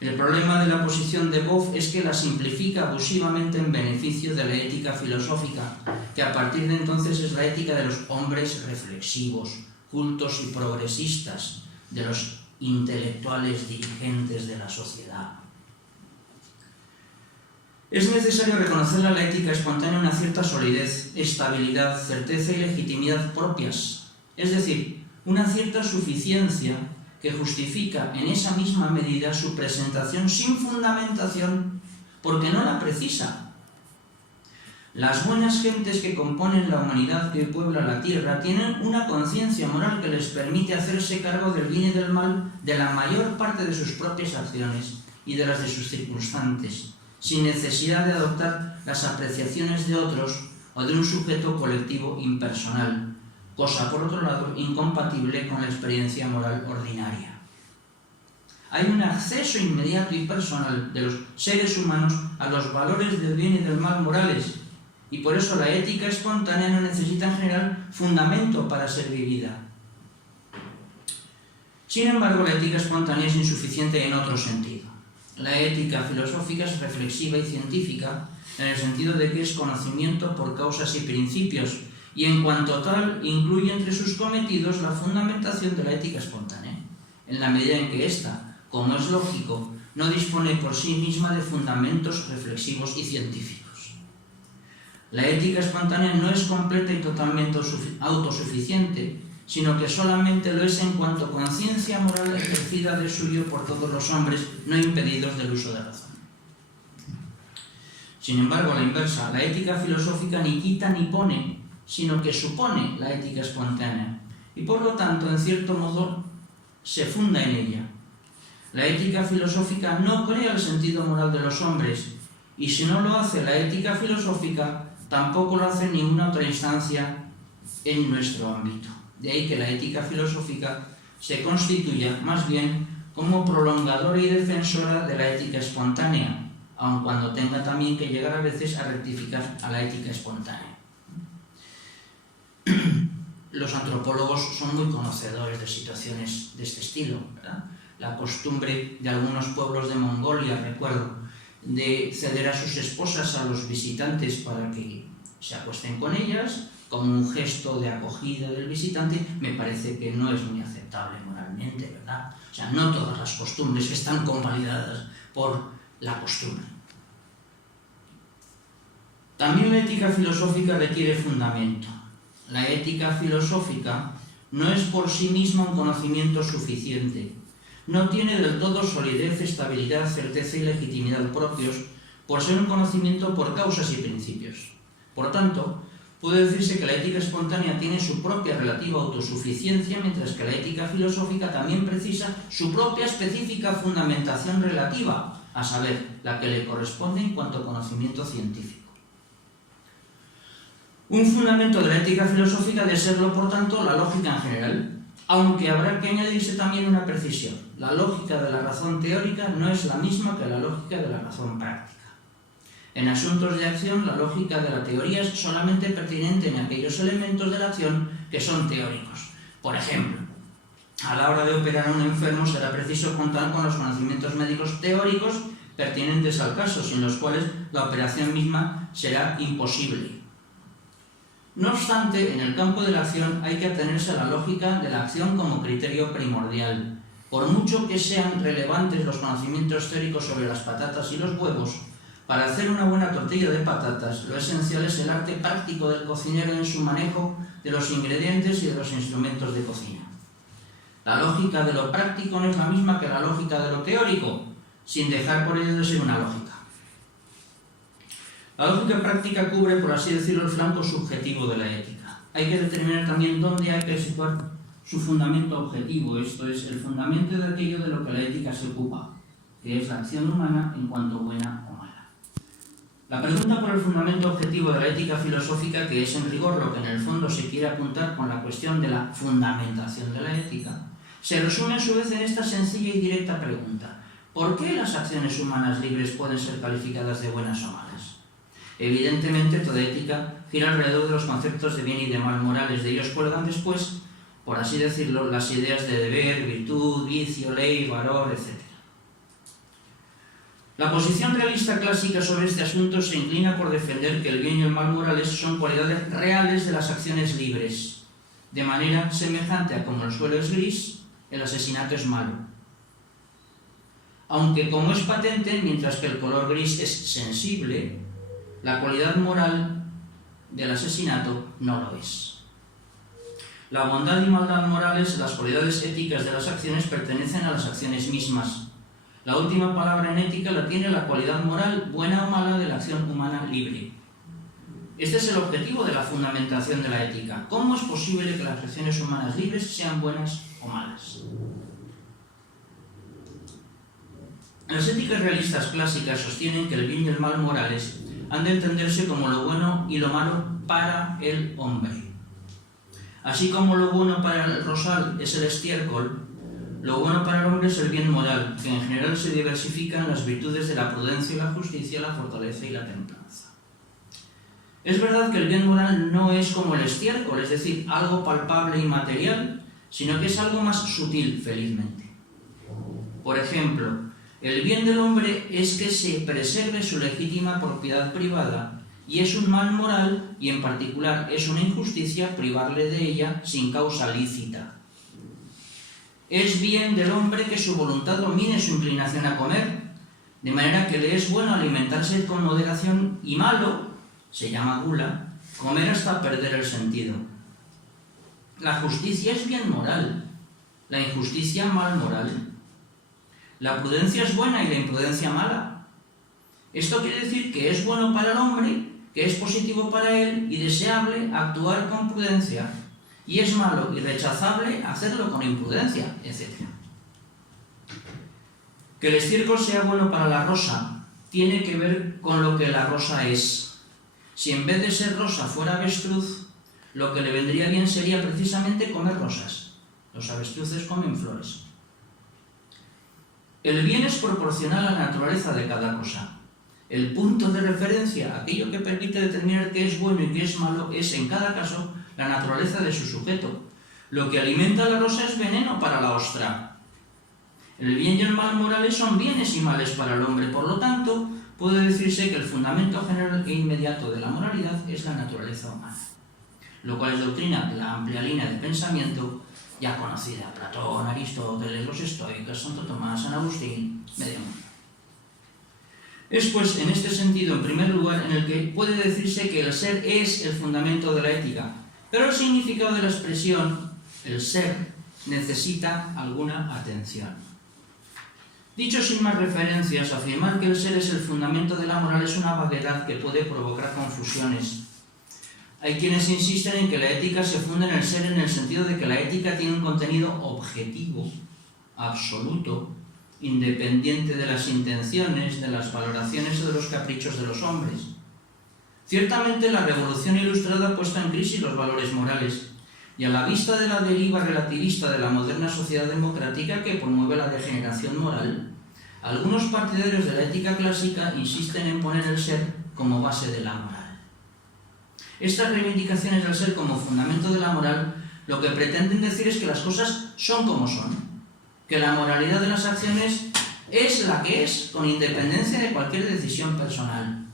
El problema de la posición de Boff es que la simplifica abusivamente en beneficio de la ética filosófica, que a partir de entonces es la ética de los hombres reflexivos, cultos y progresistas, de los intelectuales dirigentes de la sociedad. Es necesario reconocerle a la ética espontánea una cierta solidez, estabilidad, certeza y legitimidad propias, es decir, una cierta suficiencia que justifica en esa misma medida su presentación sin fundamentación, porque no la precisa. Las buenas gentes que componen la humanidad que puebla la tierra tienen una conciencia moral que les permite hacerse cargo del bien y del mal de la mayor parte de sus propias acciones y de las de sus circunstantes, sin necesidad de adoptar las apreciaciones de otros o de un sujeto colectivo impersonal, cosa, por otro lado, incompatible con la experiencia moral ordinaria. Hay un acceso inmediato y personal de los seres humanos a los valores del bien y del mal morales, y por eso la ética espontánea no necesita en general fundamento para ser vivida. Sin embargo, la ética espontánea es insuficiente en otro sentido. La ética filosófica es reflexiva y científica en el sentido de que es conocimiento por causas y principios, y en cuanto tal incluye entre sus cometidos la fundamentación de la ética espontánea, en la medida en que ésta, como es lógico, no dispone por sí misma de fundamentos reflexivos y científicos. La ética espontánea no es completa y totalmente autosuficiente, sino que solamente lo es en cuanto conciencia moral ejercida de suyo por todos los hombres no impedidos del uso de razón. Sin embargo, a la inversa, la ética filosófica ni quita ni pone, sino que supone la ética espontánea, y por lo tanto, en cierto modo, se funda en ella. La ética filosófica no crea el sentido moral de los hombres, y si no lo hace la ética filosófica, tampoco lo hace ninguna otra instancia en nuestro ámbito. De ahí que la ética filosófica se constituya más bien como prolongadora y defensora de la ética espontánea, aun cuando tenga también que llegar a veces a rectificar a la ética espontánea. Los antropólogos son muy conocedores de situaciones de este estilo, ¿verdad? La costumbre de algunos pueblos de Mongolia, recuerdo, de ceder a sus esposas a los visitantes para que se acuesten con ellas, como un gesto de acogida del visitante, me parece que no es muy aceptable moralmente, ¿verdad? O sea, no todas las costumbres están convalidadas por la costumbre. También la ética filosófica requiere fundamento. La ética filosófica no es por sí misma un conocimiento suficiente. No tiene del todo solidez, estabilidad, certeza y legitimidad propios por ser un conocimiento por causas y principios. Por tanto, puede decirse que la ética espontánea tiene su propia relativa autosuficiencia, mientras que la ética filosófica también precisa su propia específica fundamentación relativa, a saber, la que le corresponde en cuanto a conocimiento científico. Un fundamento de la ética filosófica debe serlo, por tanto, la lógica en general, aunque habrá que añadirse también una precisión. La lógica de la razón teórica no es la misma que la lógica de la razón práctica. En asuntos de acción, la lógica de la teoría es solamente pertinente en aquellos elementos de la acción que son teóricos. Por ejemplo, a la hora de operar a un enfermo será preciso contar con los conocimientos médicos teóricos pertinentes al caso, sin los cuales la operación misma será imposible. No obstante, en el campo de la acción hay que atenerse a la lógica de la acción como criterio primordial. Por mucho que sean relevantes los conocimientos teóricos sobre las patatas y los huevos, para hacer una buena tortilla de patatas, lo esencial es el arte práctico del cocinero en su manejo de los ingredientes y de los instrumentos de cocina. La lógica de lo práctico no es la misma que la lógica de lo teórico, sin dejar por ello de ser una lógica. La lógica práctica cubre, por así decirlo, el flanco subjetivo de la ética. Hay que determinar también dónde hay que situar su fundamento objetivo, esto es, el fundamento de aquello de lo que la ética se ocupa, que es la acción humana en cuanto buena o mala. La pregunta por el fundamento objetivo de la ética filosófica, que es en rigor lo que en el fondo se quiere apuntar con la cuestión de la fundamentación de la ética, se resume a su vez en esta sencilla y directa pregunta: ¿por qué las acciones humanas libres pueden ser calificadas de buenas o malas? Evidentemente, toda ética gira alrededor de los conceptos de bien y de mal morales. De ellos cuelgan después, por así decirlo, las ideas de deber, virtud, vicio, ley, valor, etc. La posición realista clásica sobre este asunto se inclina por defender que el bien y el mal morales son cualidades reales de las acciones libres, de manera semejante a como el suelo es gris, el asesinato es malo. Aunque, como es patente, mientras que el color gris es sensible, la cualidad moral del asesinato no lo es. La bondad y maldad morales, las cualidades éticas de las acciones, pertenecen a las acciones mismas. La última palabra en ética la tiene la cualidad moral, buena o mala, de la acción humana libre. Este es el objetivo de la fundamentación de la ética. ¿Cómo es posible que las acciones humanas libres sean buenas o malas? Las éticas realistas clásicas sostienen que el bien y el mal morales han de entenderse como lo bueno y lo malo para el hombre. Así como lo bueno para el rosal es el estiércol, lo bueno para el hombre es el bien moral, que en general se diversifica en las virtudes de la prudencia y la justicia, la fortaleza y la templanza. Es verdad que el bien moral no es como el estiércol, es decir, algo palpable y material, sino que es algo más sutil, felizmente. Por ejemplo, el bien del hombre es que se preserve su legítima propiedad privada, y es un mal moral, y en particular es una injusticia, privarle de ella sin causa lícita. Es bien del hombre que su voluntad domine su inclinación a comer, de manera que le es bueno alimentarse con moderación, y malo, se llama gula, comer hasta perder el sentido. La justicia es bien moral, la injusticia mal moral. La prudencia es buena y la imprudencia mala. Esto quiere decir que es bueno para el hombre, que es positivo para él y deseable actuar con prudencia, y es malo y rechazable hacerlo con imprudencia, etc. Que el estiércol sea bueno para la rosa tiene que ver con lo que la rosa es. Si en vez de ser rosa fuera avestruz, lo que le vendría bien sería precisamente comer rosas. Los avestruces comen flores. El bien es proporcional a la naturaleza de cada cosa. El punto de referencia, aquello que permite determinar qué es bueno y qué es malo, es en cada caso la naturaleza de su sujeto. Lo que alimenta a la rosa es veneno para la ostra. El bien y el mal morales son bienes y males para el hombre, por lo tanto, puede decirse que el fundamento general e inmediato de la moralidad es la naturaleza humana, lo cual es doctrina de la amplia línea de pensamiento ya conocida: Platón, Aristóteles, los estoicos, Santo Tomás, San Agustín, medio mundo. Es pues en este sentido, en primer lugar, en el que puede decirse que el ser es el fundamento de la ética, pero el significado de la expresión, el ser, necesita alguna atención. Dicho sin más referencias, afirmar que el ser es el fundamento de la moral es una vaguedad que puede provocar confusiones. Hay quienes insisten en que la ética se funda en el ser en el sentido de que la ética tiene un contenido objetivo, absoluto, independiente de las intenciones, de las valoraciones o de los caprichos de los hombres. Ciertamente la Revolución Ilustrada ha puesto en crisis los valores morales, y a la vista de la deriva relativista de la moderna sociedad democrática que promueve la degeneración moral, algunos partidarios de la ética clásica insisten en poner el ser como base de la moral. Estas reivindicaciones del ser como fundamento de la moral lo que pretenden decir es que las cosas son como son, que la moralidad de las acciones es la que es, con independencia de cualquier decisión personal.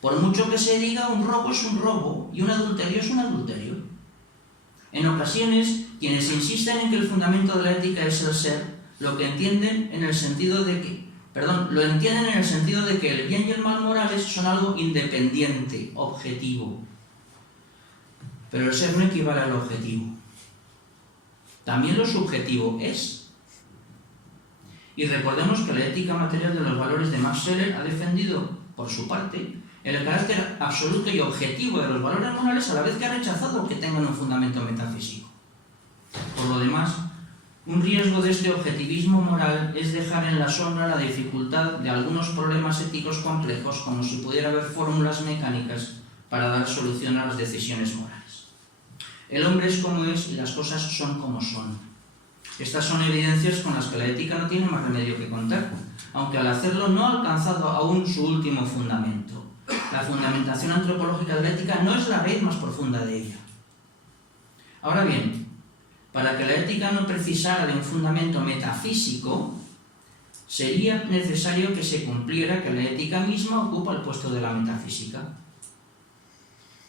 Por mucho que se diga, un robo es un robo y un adulterio es un adulterio. En ocasiones, quienes insisten en que el fundamento de la ética es el ser, lo entienden en el sentido de que el bien y el mal morales son algo independiente, objetivo. Pero el ser no equivale al objetivo. También lo subjetivo es. Y recordemos que la ética material de los valores de Max Scheler ha defendido, por su parte, el carácter absoluto y objetivo de los valores morales, a la vez que ha rechazado que tengan un fundamento metafísico. Por lo demás, un riesgo de este objetivismo moral es dejar en la sombra la dificultad de algunos problemas éticos complejos, como si pudiera haber fórmulas mecánicas para dar solución a las decisiones morales. El hombre es como es y las cosas son como son. Estas son evidencias con las que la ética no tiene más remedio que contar, aunque al hacerlo no ha alcanzado aún su último fundamento. La fundamentación antropológica de la ética no es la raíz más profunda de ella. Ahora bien, para que la ética no precisara de un fundamento metafísico, sería necesario que se cumpliera que la ética misma ocupa el puesto de la metafísica.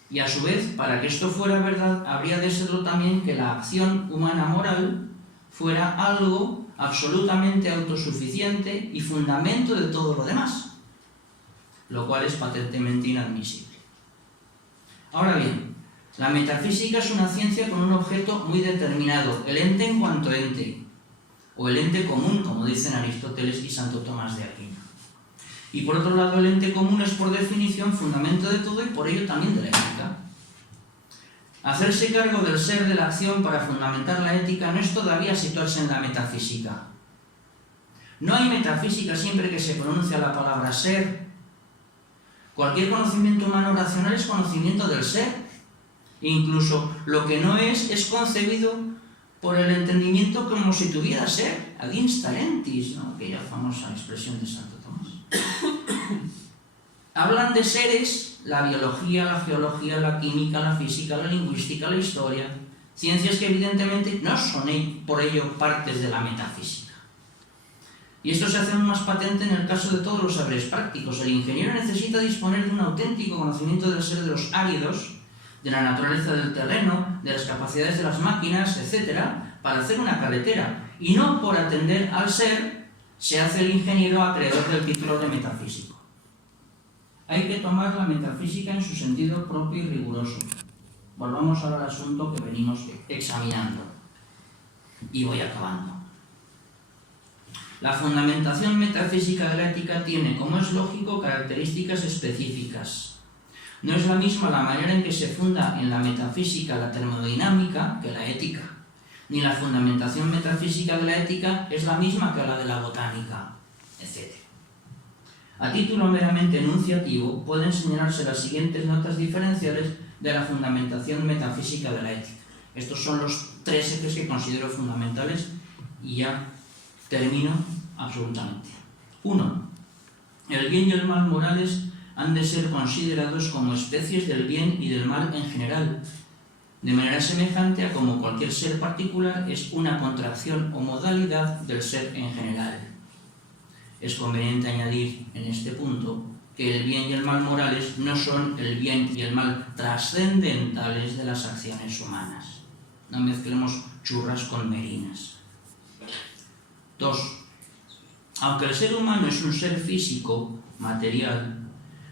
Y a su vez, para que esto fuera verdad, habría de serlo también que la acción humana moral fuera algo absolutamente autosuficiente y fundamento de todo lo demás, lo cual es patentemente inadmisible. Ahora bien, la metafísica es una ciencia con un objeto muy determinado, el ente en cuanto ente, o el ente común, como dicen Aristóteles y Santo Tomás de Aquino. Y por otro lado, el ente común es por definición fundamento de todo y por ello también de la ética. Hacerse cargo del ser de la acción para fundamentar la ética no es todavía situarse en la metafísica. No hay metafísica siempre que se pronuncia la palabra ser. Cualquier conocimiento humano racional es conocimiento del ser. Incluso lo que no es concebido por el entendimiento como si tuviera ser, ad instalentis, ¿no? Aquella famosa expresión de Santo Tomás. Hablan de seres la biología, la geología, la química, la física, la lingüística, la historia, ciencias que evidentemente no son por ello partes de la metafísica. Y esto se hace aún más patente en el caso de todos los saberes prácticos. El ingeniero necesita disponer de un auténtico conocimiento del ser de los áridos, de la naturaleza del terreno, de las capacidades de las máquinas, etc., para hacer una carretera. Y no por atender al ser se hace el ingeniero acreedor del título de metafísico. Hay que tomar la metafísica en su sentido propio y riguroso. Volvamos ahora al asunto que venimos examinando. Y voy acabando. La fundamentación metafísica de la ética tiene, como es lógico, características específicas. No es la misma la manera en que se funda en la metafísica la termodinámica que la ética, ni la fundamentación metafísica de la ética es la misma que la de la botánica, etc. A título meramente enunciativo, pueden señalarse las siguientes notas diferenciales de la fundamentación metafísica de la ética. Estos son los 3 ejes que considero fundamentales y ya termino absolutamente. 1. El bien y el mal morales han de ser considerados como especies del bien y del mal en general, de manera semejante a como cualquier ser particular es una contracción o modalidad del ser en general. Es conveniente añadir en este punto que el bien y el mal morales no son el bien y el mal trascendentales de las acciones humanas. No mezclemos churras con merinas. 2. Aunque el ser humano es un ser físico, material,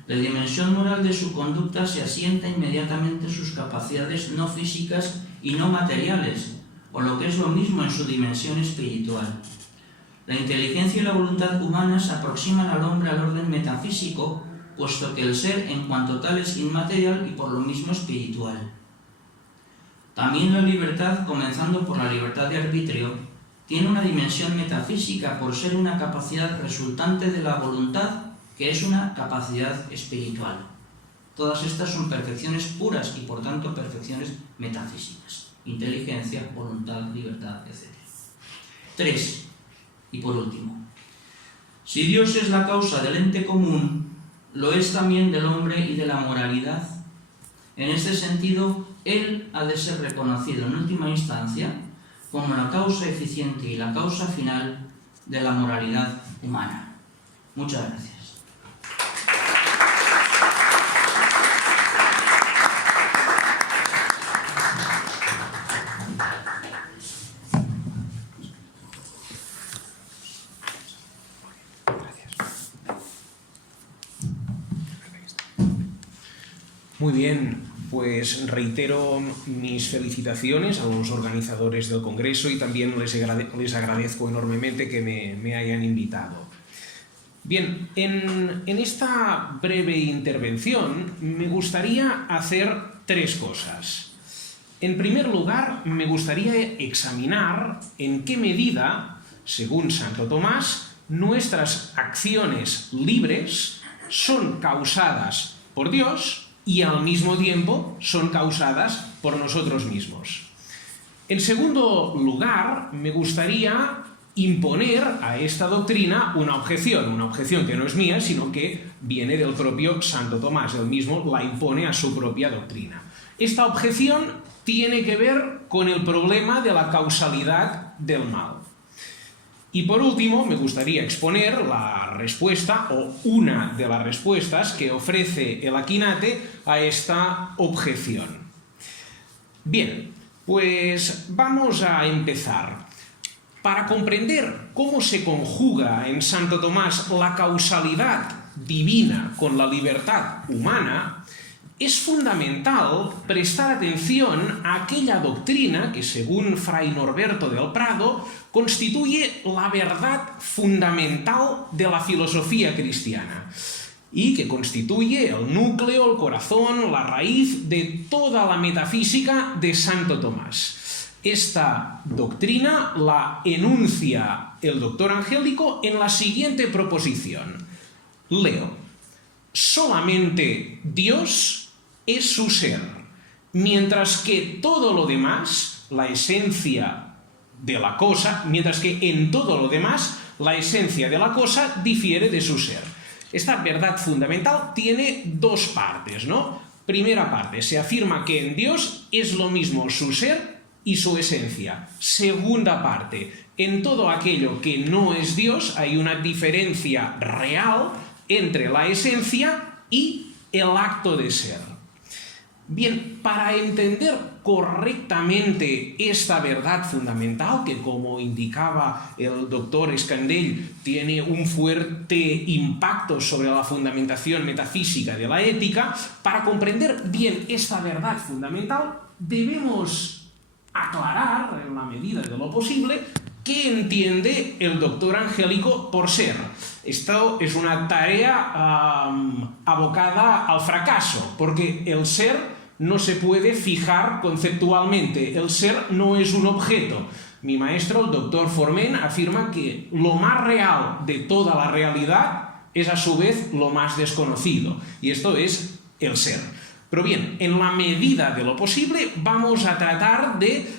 la dimensión moral de su conducta se asienta inmediatamente en sus capacidades no físicas y no materiales, o lo que es lo mismo en su dimensión espiritual. La inteligencia y la voluntad humanas aproximan al hombre al orden metafísico, puesto que el ser en cuanto tal es inmaterial y por lo mismo espiritual. También la libertad, comenzando por la libertad de arbitrio, tiene una dimensión metafísica por ser una capacidad resultante de la voluntad, que es una capacidad espiritual. Todas estas son perfecciones puras y por tanto perfecciones metafísicas. Inteligencia, voluntad, libertad, etc. 3. Y por último, si Dios es la causa del ente común, lo es también del hombre y de la moralidad. En este sentido, Él ha de ser reconocido en última instancia como la causa eficiente y la causa final de la moralidad humana. Muchas gracias. Muy bien, pues reitero mis felicitaciones a los organizadores del Congreso y también les agradezco enormemente que me hayan invitado. Bien, en esta breve intervención me gustaría hacer 3 cosas. En primer lugar, me gustaría examinar en qué medida, según Santo Tomás, nuestras acciones libres son causadas por Dios y al mismo tiempo son causadas por nosotros mismos. En segundo lugar, me gustaría imponer a esta doctrina una objeción que no es mía, sino que viene del propio Santo Tomás. Él mismo la impone a su propia doctrina. Esta objeción tiene que ver con el problema de la causalidad del mal. Y por último, me gustaría exponer la respuesta, o una de las respuestas que ofrece el Aquinate a esta objeción. Bien, pues vamos a empezar. Para comprender cómo se conjuga en Santo Tomás la causalidad divina con la libertad humana, es fundamental prestar atención a aquella doctrina que, según Fray Norberto del Prado, constituye la verdad fundamental de la filosofía cristiana y que constituye el núcleo, el corazón, la raíz de toda la metafísica de Santo Tomás. Esta doctrina la enuncia el doctor Angélico en la siguiente proposición. Leo: solamente Dios es su ser, mientras que todo lo demás, la esencia de la cosa, mientras que en todo lo demás, la esencia de la cosa difiere de su ser. Esta verdad fundamental tiene 2 partes, ¿no? Primera parte, se afirma que en Dios es lo mismo su ser y su esencia. Segunda parte, en todo aquello que no es Dios hay una diferencia real entre la esencia y el acto de ser. Bien, para entender correctamente esta verdad fundamental, que como indicaba el doctor Escandell, tiene un fuerte impacto sobre la fundamentación metafísica de la ética, para comprender bien esta verdad fundamental debemos aclarar, en la medida de lo posible, qué entiende el doctor Angélico por ser. Esto es una tarea abocada al fracaso, porque el ser no se puede fijar conceptualmente, el ser no es un objeto. Mi maestro, el doctor Forment, afirma que lo más real de toda la realidad es a su vez lo más desconocido, y esto es el ser. Pero bien, en la medida de lo posible vamos a tratar de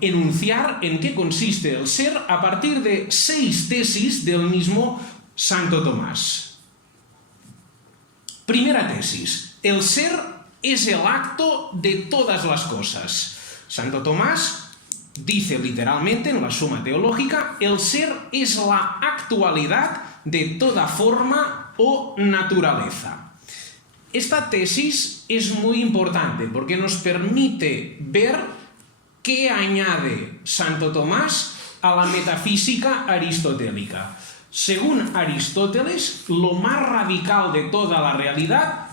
enunciar en qué consiste el ser a partir de 6 tesis del mismo Santo Tomás. Primera tesis: el ser es el acto de todas las cosas. Santo Tomás dice literalmente en la Suma Teológica: el ser es la actualidad de toda forma o naturaleza. Esta tesis es muy importante porque nos permite ver qué añade Santo Tomás a la metafísica aristotélica. Según Aristóteles, lo más radical de toda la realidad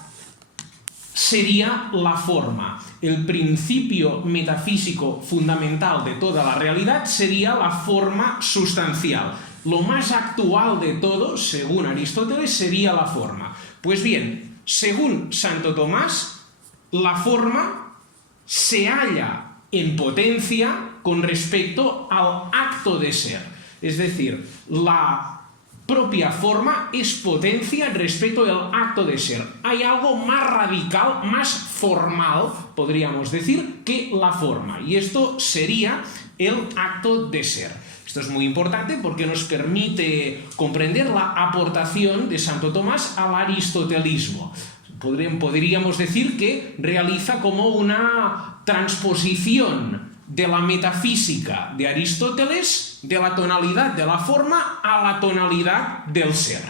sería la forma. El principio metafísico fundamental de toda la realidad sería la forma sustancial. Lo más actual de todo, según Aristóteles, sería la forma. Pues bien, según Santo Tomás, la forma se halla en potencia con respecto al acto de ser. Es decir, la propia forma es potencia respecto del acto de ser. Hay algo más radical, más formal, podríamos decir, que la forma. Y esto sería el acto de ser. Esto es muy importante porque nos permite comprender la aportación de Santo Tomás al aristotelismo. Podríamos decir que realiza como una transposición de la metafísica de Aristóteles, de la tonalidad de la forma a la tonalidad del ser.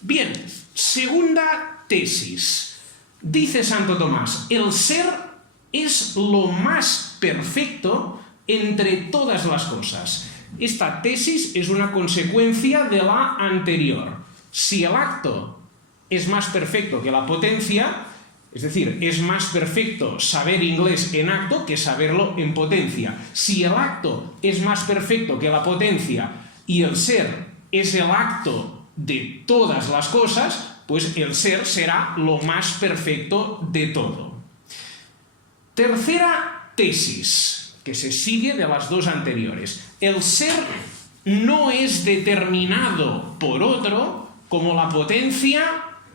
Bien, segunda tesis. Dice Santo Tomás, el ser es lo más perfecto entre todas las cosas. Esta tesis es una consecuencia de la anterior. Si el acto es más perfecto que la potencia, es decir, es más perfecto saber inglés en acto que saberlo en potencia. Si el acto es más perfecto que la potencia y el ser es el acto de todas las cosas, pues el ser será lo más perfecto de todo. Tercera tesis, que se sigue de las dos anteriores. El ser no es determinado por otro como la potencia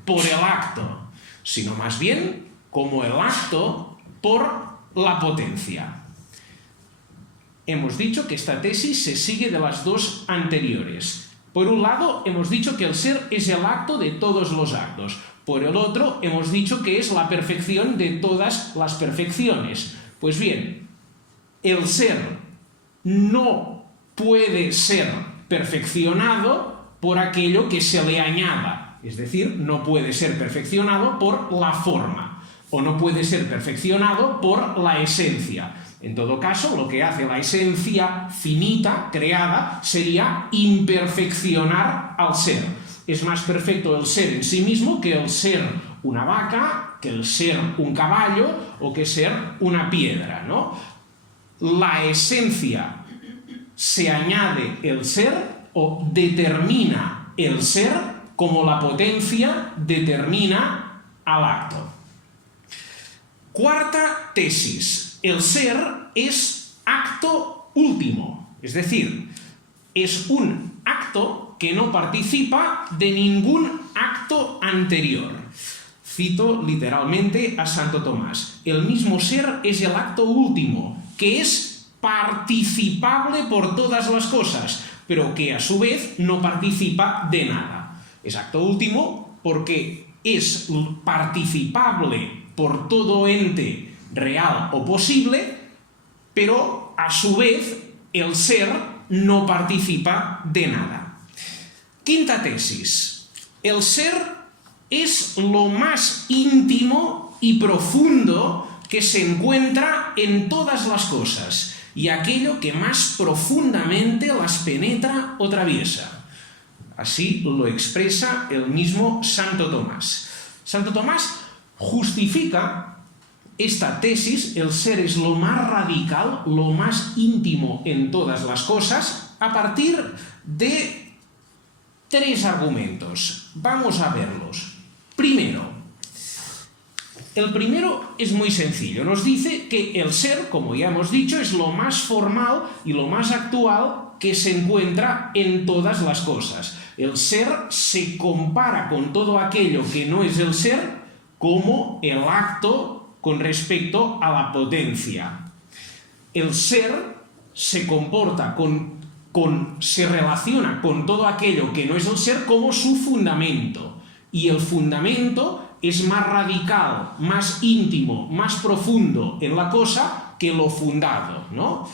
por el acto, sino más bien como el acto por la potencia. Hemos dicho que esta tesis se sigue de las dos anteriores. Por un lado, hemos dicho que el ser es el acto de todos los actos. Por el otro, hemos dicho que es la perfección de todas las perfecciones. Pues bien, el ser no puede ser perfeccionado por aquello que se le añada. Es decir, no puede ser perfeccionado por la forma, o no puede ser perfeccionado por la esencia. En todo caso, lo que hace la esencia finita, creada, sería imperfeccionar al ser. Es más perfecto el ser en sí mismo que el ser una vaca, que el ser un caballo o que ser una piedra, ¿no? La esencia se añade el ser o determina el ser como la potencia determina al acto. Cuarta tesis. El ser es acto último, es decir, es un acto que no participa de ningún acto anterior. Cito literalmente a Santo Tomás. El mismo ser es el acto último, que es participable por todas las cosas, pero que a su vez no participa de nada. Es acto último porque es participable por todo ente real o posible, pero a su vez el ser no participa de nada. Quinta tesis. El ser es lo más íntimo y profundo que se encuentra en todas las cosas y aquello que más profundamente las penetra o atraviesa. Así lo expresa el mismo Santo Tomás. Santo Tomás justifica esta tesis, el ser es lo más radical, lo más íntimo en todas las cosas, a partir de tres argumentos. Vamos a verlos. Primero, el primero es muy sencillo. Nos dice que el ser, como ya hemos dicho, es lo más formal y lo más actual que se encuentra en todas las cosas. El ser se compara con todo aquello que no es el ser como el acto con respecto a la potencia. El ser se comporta se relaciona con todo aquello que no es el ser como su fundamento. Y el fundamento es más radical, más íntimo, más profundo en la cosa que lo fundado, ¿no?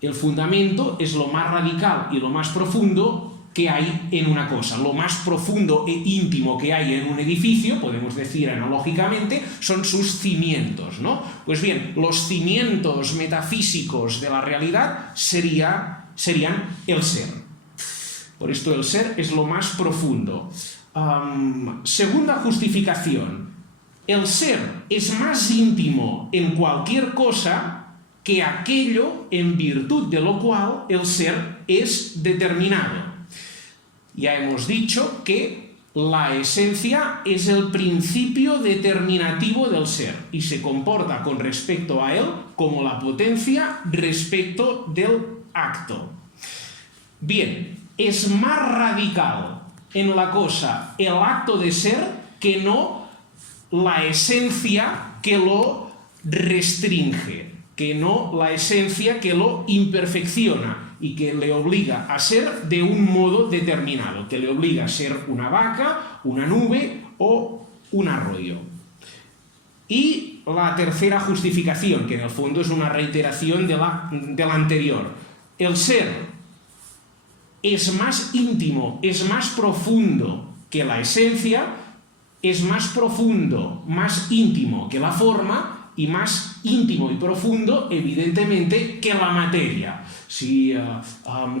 El fundamento es lo más radical y lo más profundo que hay en una cosa. Lo más profundo e íntimo que hay en un edificio, podemos decir analógicamente, son sus cimientos, ¿no? Pues bien, los cimientos metafísicos de la realidad serían el ser. Por esto el ser es lo más profundo. Segunda justificación. El ser es más íntimo en cualquier cosa que aquello en virtud de lo cual el ser es determinado. Ya hemos dicho que la esencia es el principio determinativo del ser y se comporta con respecto a él como la potencia respecto del acto. Bien, es más radical en la cosa el acto de ser que no la esencia que lo restringe, que no la esencia que lo imperfecciona y que le obliga a ser de un modo determinado, que le obliga a ser una vaca, una nube o un arroyo. Y la tercera justificación, que en el fondo es una reiteración de la anterior. El ser es más íntimo, es más profundo que la esencia, es más profundo, más íntimo que la forma y más íntimo y profundo, evidentemente, que la materia. Si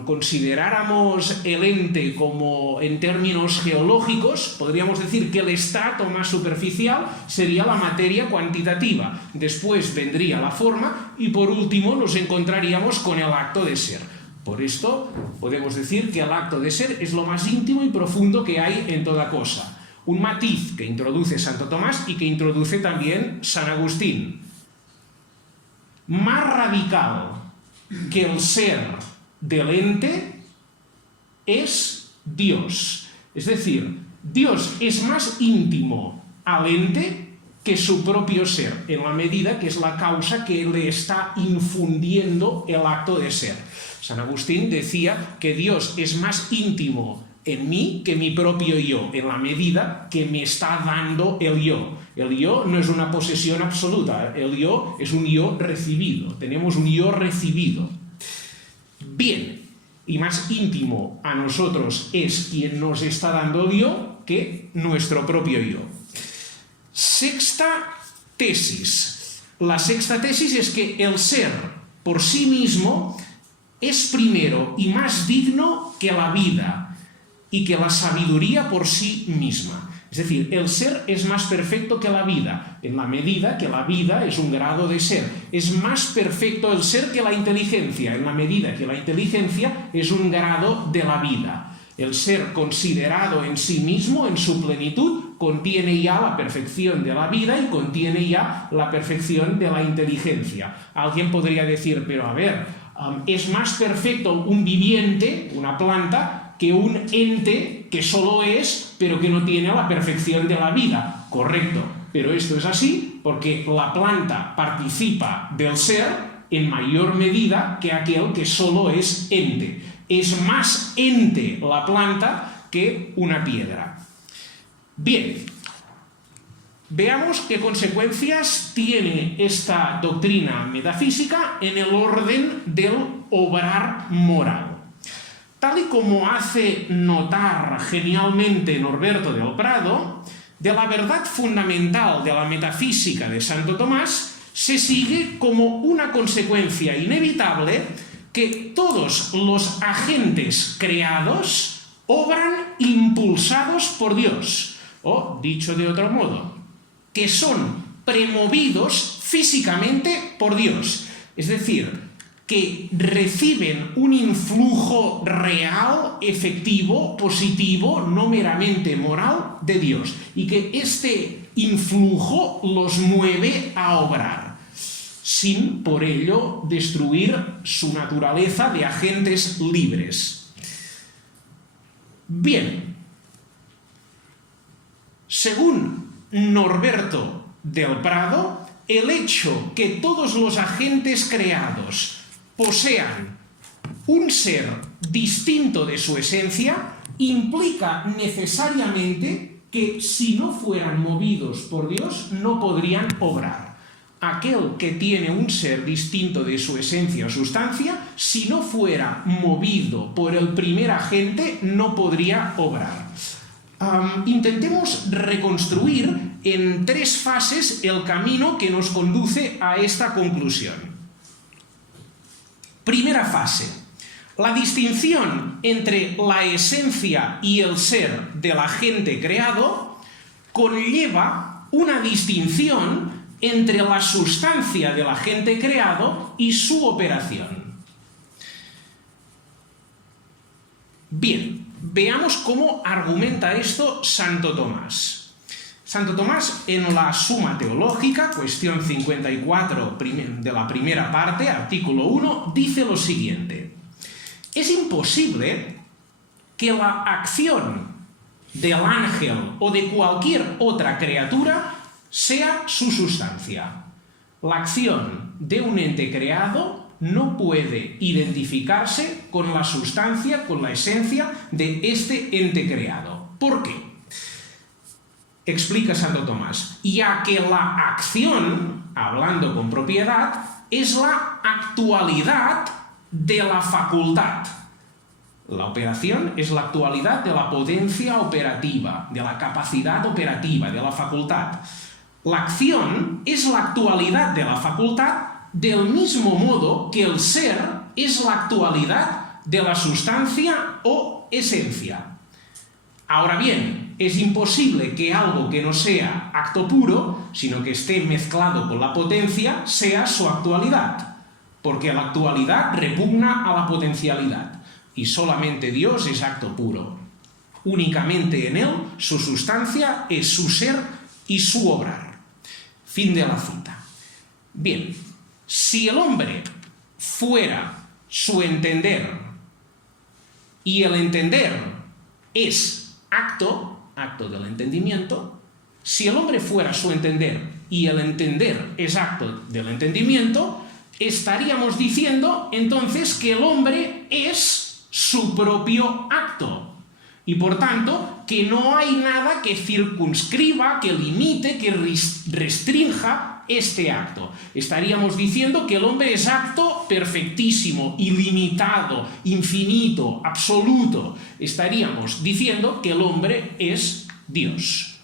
consideráramos el ente como en términos geológicos, podríamos decir que el estrato más superficial sería la materia cuantitativa. Después vendría la forma y por último nos encontraríamos con el acto de ser. Por esto podemos decir que el acto de ser es lo más íntimo y profundo que hay en toda cosa. Un matiz que introduce Santo Tomás y que introduce también San Agustín. Más radical que el ser del ente es Dios. Es decir, Dios es más íntimo al ente que su propio ser, en la medida que es la causa que le está infundiendo el acto de ser. San Agustín decía que Dios es más íntimo en mí que mi propio yo, en la medida que me está dando el yo. El yo no es una posesión absoluta, el yo es un yo recibido, tenemos un yo recibido. Bien, y más íntimo a nosotros es quien nos está dando el yo que nuestro propio yo. Sexta tesis. La sexta tesis es que el ser por sí mismo es primero y más digno que la vida y que la sabiduría por sí misma. Es decir, el ser es más perfecto que la vida, en la medida que la vida es un grado de ser. Es más perfecto el ser que la inteligencia, en la medida que la inteligencia es un grado de la vida. El ser considerado en sí mismo, en su plenitud, contiene ya la perfección de la vida y contiene ya la perfección de la inteligencia. Alguien podría decir, pero a ver, es más perfecto un viviente, una planta, que un ente que solo es, pero que no tiene la perfección de la vida. Correcto, pero esto es así porque la planta participa del ser en mayor medida que aquel que solo es ente. Es más ente la planta que una piedra. Bien, veamos qué consecuencias tiene esta doctrina metafísica en el orden del obrar moral. Tal y como hace notar genialmente Norberto del Prado, de la verdad fundamental de la metafísica de Santo Tomás se sigue como una consecuencia inevitable que todos los agentes creados obran impulsados por Dios, o, dicho de otro modo, que son premovidos físicamente por Dios, es decir, que reciben un influjo real, efectivo, positivo, no meramente moral, de Dios, y que este influjo los mueve a obrar, sin por ello destruir su naturaleza de agentes libres. Bien, según Norberto del Prado, el hecho que todos los agentes creados posean un ser distinto de su esencia implica necesariamente que si no fueran movidos por Dios no podrían obrar. aquel que tiene un ser distinto de su esencia o sustancia, si no fuera movido por el primer agente, no podría obrar. Intentemos reconstruir en 3 fases el camino que nos conduce a esta conclusión. Primera fase. La distinción entre la esencia y el ser del agente creado conlleva una distinción entre la sustancia del agente creado y su operación. Bien, veamos cómo argumenta esto Santo Tomás. Santo Tomás, en la Suma Teológica, cuestión 54 de la primera parte, artículo 1, dice lo siguiente: es imposible que la acción del ángel o de cualquier otra criatura sea su sustancia. La acción de un ente creado no puede identificarse con la sustancia, con la esencia de este ente creado. ¿Por qué? Explica Santo Tomás, ya que la acción, hablando con propiedad, es la actualidad de la facultad. La operación es la actualidad de la potencia operativa, de la capacidad operativa, de la facultad. La acción es la actualidad de la facultad del mismo modo que el ser es la actualidad de la sustancia o esencia. Ahora bien, es imposible que algo que no sea acto puro, sino que esté mezclado con la potencia, sea su actualidad, porque la actualidad repugna a la potencialidad, y solamente Dios es acto puro. Únicamente en Él su sustancia es su ser y su obrar. Fin de la cita. Bien, si el hombre fuera su entender, y el entender es acto del entendimiento, si el hombre fuera su entender y el entender es acto del entendimiento, estaríamos diciendo entonces que el hombre es su propio acto. Y por tanto, que no hay nada que circunscriba, que limite, que restrinja este acto. Estaríamos diciendo que el hombre es acto perfectísimo, ilimitado, infinito, absoluto. Estaríamos diciendo que el hombre es Dios.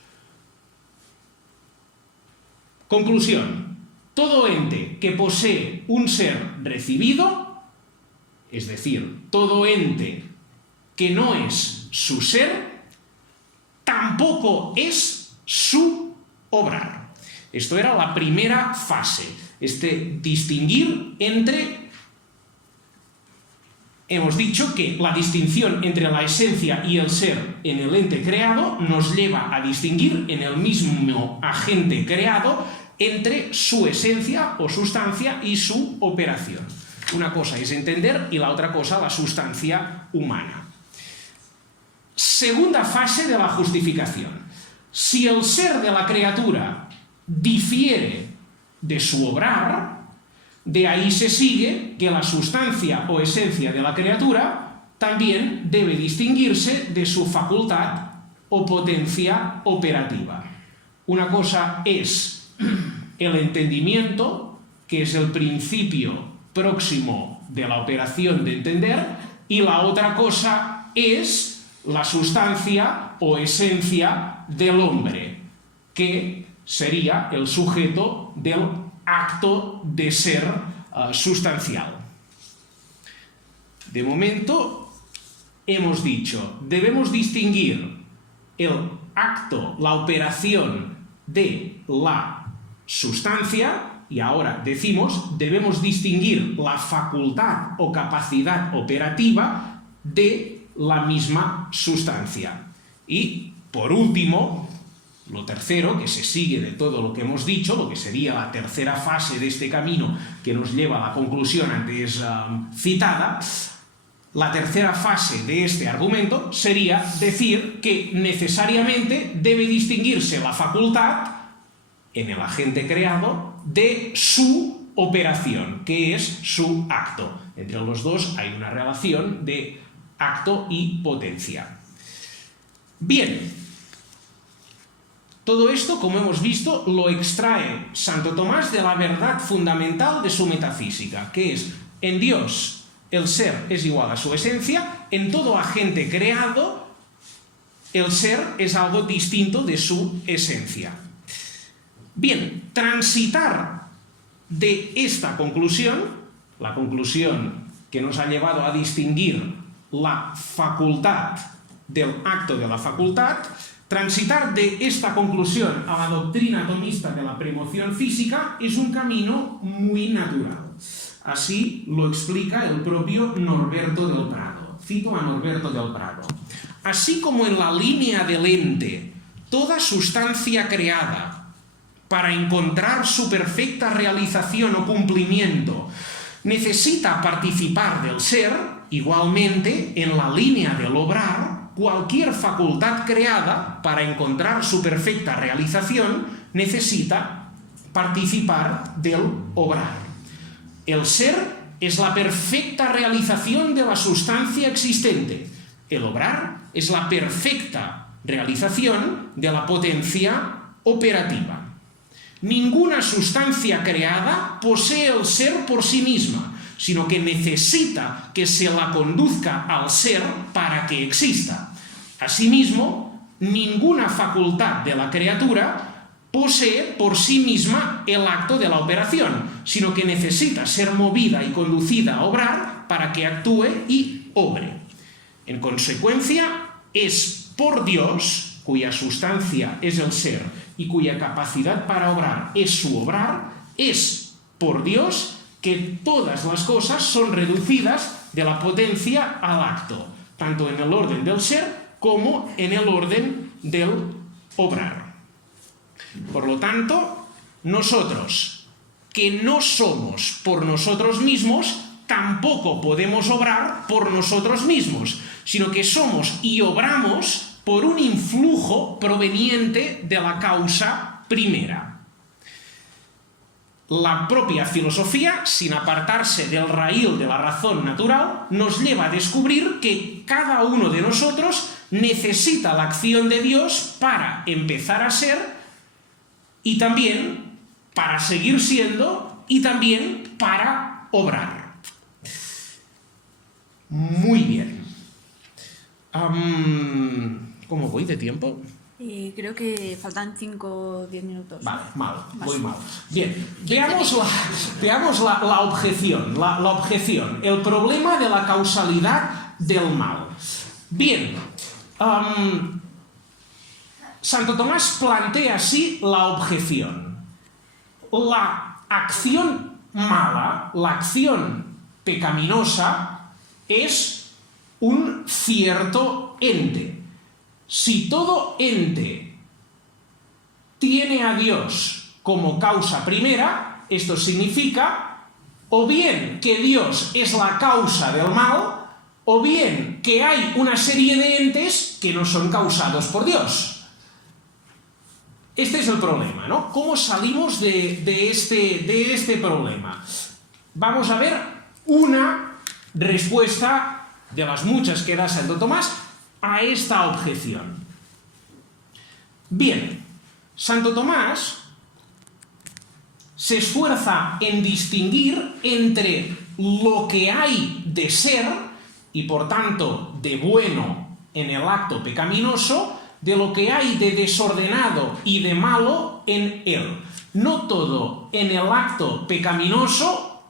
Conclusión. Todo ente que posee un ser recibido, es decir, todo ente que no es su ser, tampoco es su obrar. Esto era la primera fase, distinguir entre... Hemos dicho que la distinción entre la esencia y el ser en el ente creado nos lleva a distinguir en el mismo agente creado entre su esencia o sustancia y su operación. Una cosa es entender y la otra cosa la sustancia humana. Segunda fase de la justificación. Si el ser de la criatura difiere de su obrar, de ahí se sigue que la sustancia o esencia de la criatura también debe distinguirse de su facultad o potencia operativa. Una cosa es el entendimiento, que es el principio próximo de la operación de entender, y la otra cosa es la sustancia o esencia del hombre, que sería el sujeto del acto de ser sustancial. De momento, hemos dicho, debemos distinguir el acto, la operación de la sustancia, y ahora decimos, debemos distinguir la facultad o capacidad operativa de la misma sustancia. Y, por último, lo tercero, que se sigue de todo lo que hemos dicho, lo que sería la tercera fase de este camino que nos lleva a la conclusión antes citada, la tercera fase de este argumento sería decir que necesariamente debe distinguirse la facultad en el agente creado de su operación, que es su acto. Entre los dos hay una relación de acto y potencia. Bien, Todo esto, como hemos visto, lo extrae Santo Tomás de la verdad fundamental de su metafísica, que es: en Dios el ser es igual a su esencia, en todo agente creado el ser es algo distinto de su esencia. Bien, transitar de esta conclusión, la conclusión que nos ha llevado a distinguir la facultad del acto de la facultad, transitar de esta conclusión a la doctrina atomista de la premoción física es un camino muy natural. Así lo explica el propio Norberto del Prado. Cito a Norberto del Prado. Así como en la línea del ente, toda sustancia creada, para encontrar su perfecta realización o cumplimiento, necesita participar del ser, igualmente, en la línea del obrar, cualquier facultad creada, para encontrar su perfecta realización, necesita participar del obrar. El ser es la perfecta realización de la sustancia existente. El obrar es la perfecta realización de la potencia operativa. Ninguna sustancia creada posee el ser por sí misma, sino que necesita que se la conduzca al ser para que exista. Asimismo, ninguna facultad de la criatura posee por sí misma el acto de la operación, sino que necesita ser movida y conducida a obrar para que actúe y obre. En consecuencia, es por Dios, cuya sustancia es el ser y cuya capacidad para obrar es su obrar, es por Dios que todas las cosas son reducidas de la potencia al acto, tanto en el orden del ser como en el orden del obrar. Por lo tanto, nosotros, que no somos por nosotros mismos, tampoco podemos obrar por nosotros mismos, sino que somos y obramos por un influjo proveniente de la causa primera. La propia filosofía, sin apartarse del raíl de la razón natural, nos lleva a descubrir que cada uno de nosotros necesita la acción de Dios para empezar a ser, y también para seguir siendo, y también para obrar. Muy bien. ¿Cómo voy de tiempo? Creo que faltan 5 o 10 minutos. Vale, mal, muy mal. Bien, veamos la objeción, la objeción, el problema de la causalidad del mal. Bien, Santo Tomás plantea así la objeción. La acción mala, la acción pecaminosa, es un cierto ente. Si todo ente tiene a Dios como causa primera, esto significa o bien que Dios es la causa del mal, o bien que hay una serie de entes que no son causados por Dios. Este es el problema, ¿no? ¿Cómo salimos de este problema? Vamos a ver una respuesta de las muchas que da Santo Tomás a esta objeción. Bien, Santo Tomás se esfuerza en distinguir entre lo que hay de ser, y por tanto de bueno en el acto pecaminoso, de lo que hay de desordenado y de malo en él. No todo en el acto pecaminoso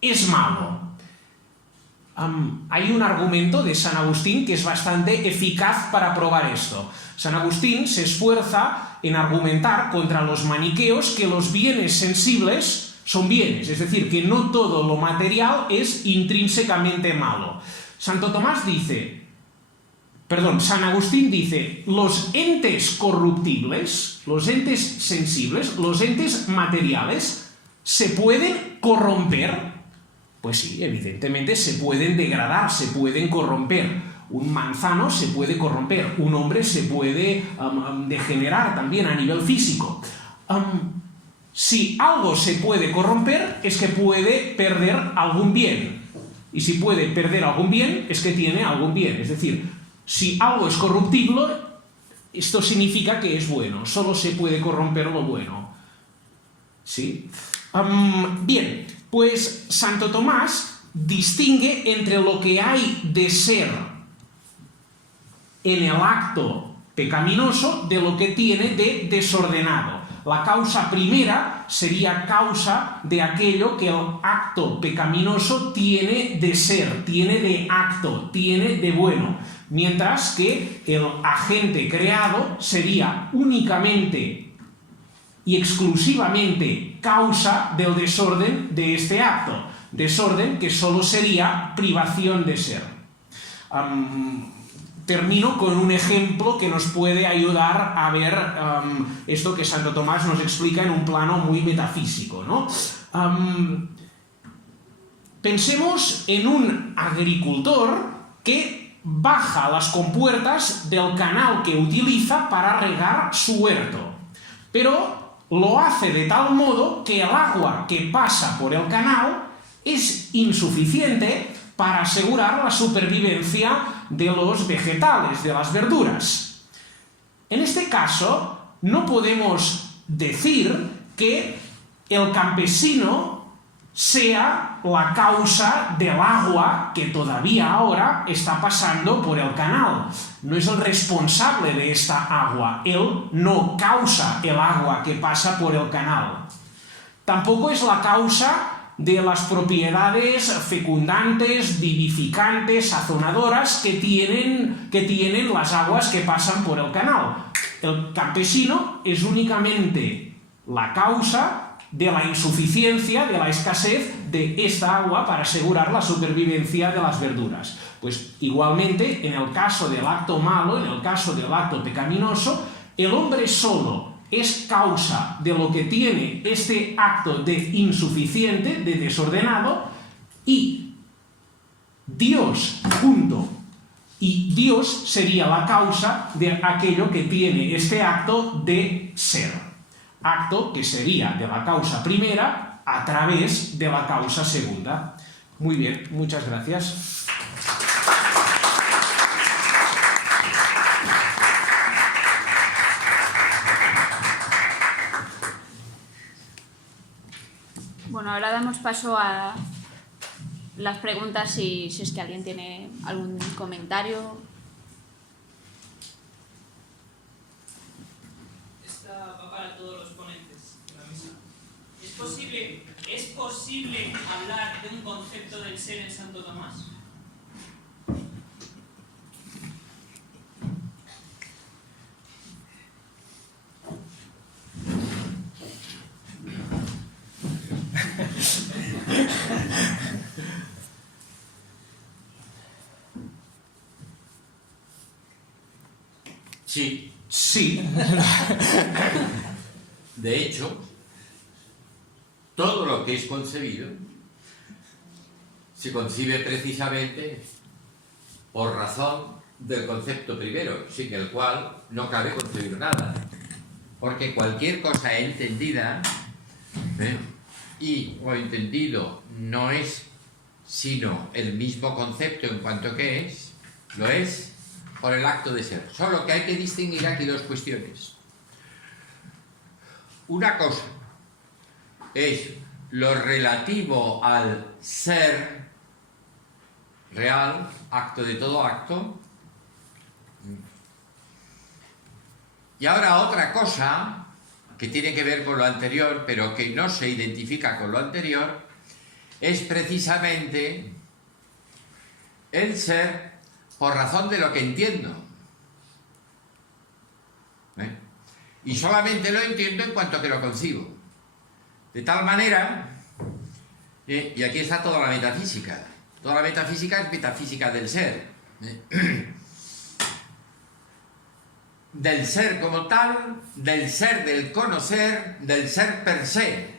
es malo. Hay un argumento de San Agustín que es bastante eficaz para probar esto. San Agustín se esfuerza en argumentar contra los maniqueos que los bienes sensibles son bienes, es decir, que no todo lo material es intrínsecamente malo. San Agustín dice, los entes corruptibles, los entes sensibles, los entes materiales, ¿se pueden corromper? Pues sí, evidentemente se pueden degradar, se pueden corromper. Un manzano se puede corromper, un hombre se puede degenerar también a nivel físico. Si algo se puede corromper, es que puede perder algún bien. Y si puede perder algún bien, es que tiene algún bien. Es decir, si algo es corruptible, esto significa que es bueno, solo se puede corromper lo bueno. ¿Sí? Bien, pues Santo Tomás distingue entre lo que hay de ser en el acto pecaminoso de lo que tiene de desordenado. La causa primera sería causa de aquello que el acto pecaminoso tiene de ser, tiene de acto, tiene de bueno, mientras que el agente creado sería únicamente y exclusivamente causa del desorden de este acto, desorden que solo sería privación de ser. Termino con un ejemplo que nos puede ayudar a ver esto que Santo Tomás nos explica en un plano muy metafísico, ¿no? Pensemos en un agricultor que baja las compuertas del canal que utiliza para regar su huerto, pero lo hace de tal modo que el agua que pasa por el canal es insuficiente para asegurar la supervivencia de los vegetales, de las verduras. En este caso, no podemos decir que el campesino sea la causa del agua que todavía ahora está pasando por el canal. No es el responsable de esta agua. Él no causa el agua que pasa por el canal. Tampoco es la causa de las propiedades fecundantes, vivificantes, sazonadoras que tienen las aguas que pasan por el canal. El campesino es únicamente la causa de la insuficiencia, de la escasez de esta agua para asegurar la supervivencia de las verduras. Pues igualmente, en el caso del acto malo, en el caso del acto pecaminoso, el hombre solo es causa de lo que tiene este acto de insuficiente, de desordenado, y Dios junto. Y Dios sería la causa de aquello que tiene este acto de ser. Acto que sería de la causa primera a través de la causa segunda. Muy bien, muchas gracias. Bueno, ahora damos paso a las preguntas si es que alguien tiene algún comentario. Esta va para todos los ponentes de la misa. ¿Es posible hablar de un concepto del ser en Santo Tomás? Sí. Sí. De hecho, todo lo que es concebido se concibe precisamente por razón del concepto primero, sin el cual no cabe concebir nada. Porque cualquier cosa entendida o entendido no es sino el mismo concepto en cuanto que es, lo es por el acto de ser. Solo que hay que distinguir aquí dos cuestiones. Una cosa es lo relativo al ser real, acto de todo acto. Y ahora otra cosa que tiene que ver con lo anterior, pero que no se identifica con lo anterior, es precisamente el ser por razón de lo que entiendo. Y solamente lo entiendo en cuanto que lo concibo. De tal manera, y aquí está toda la metafísica. Toda la metafísica es metafísica del ser. Del ser como tal, del ser del conocer, del ser per se.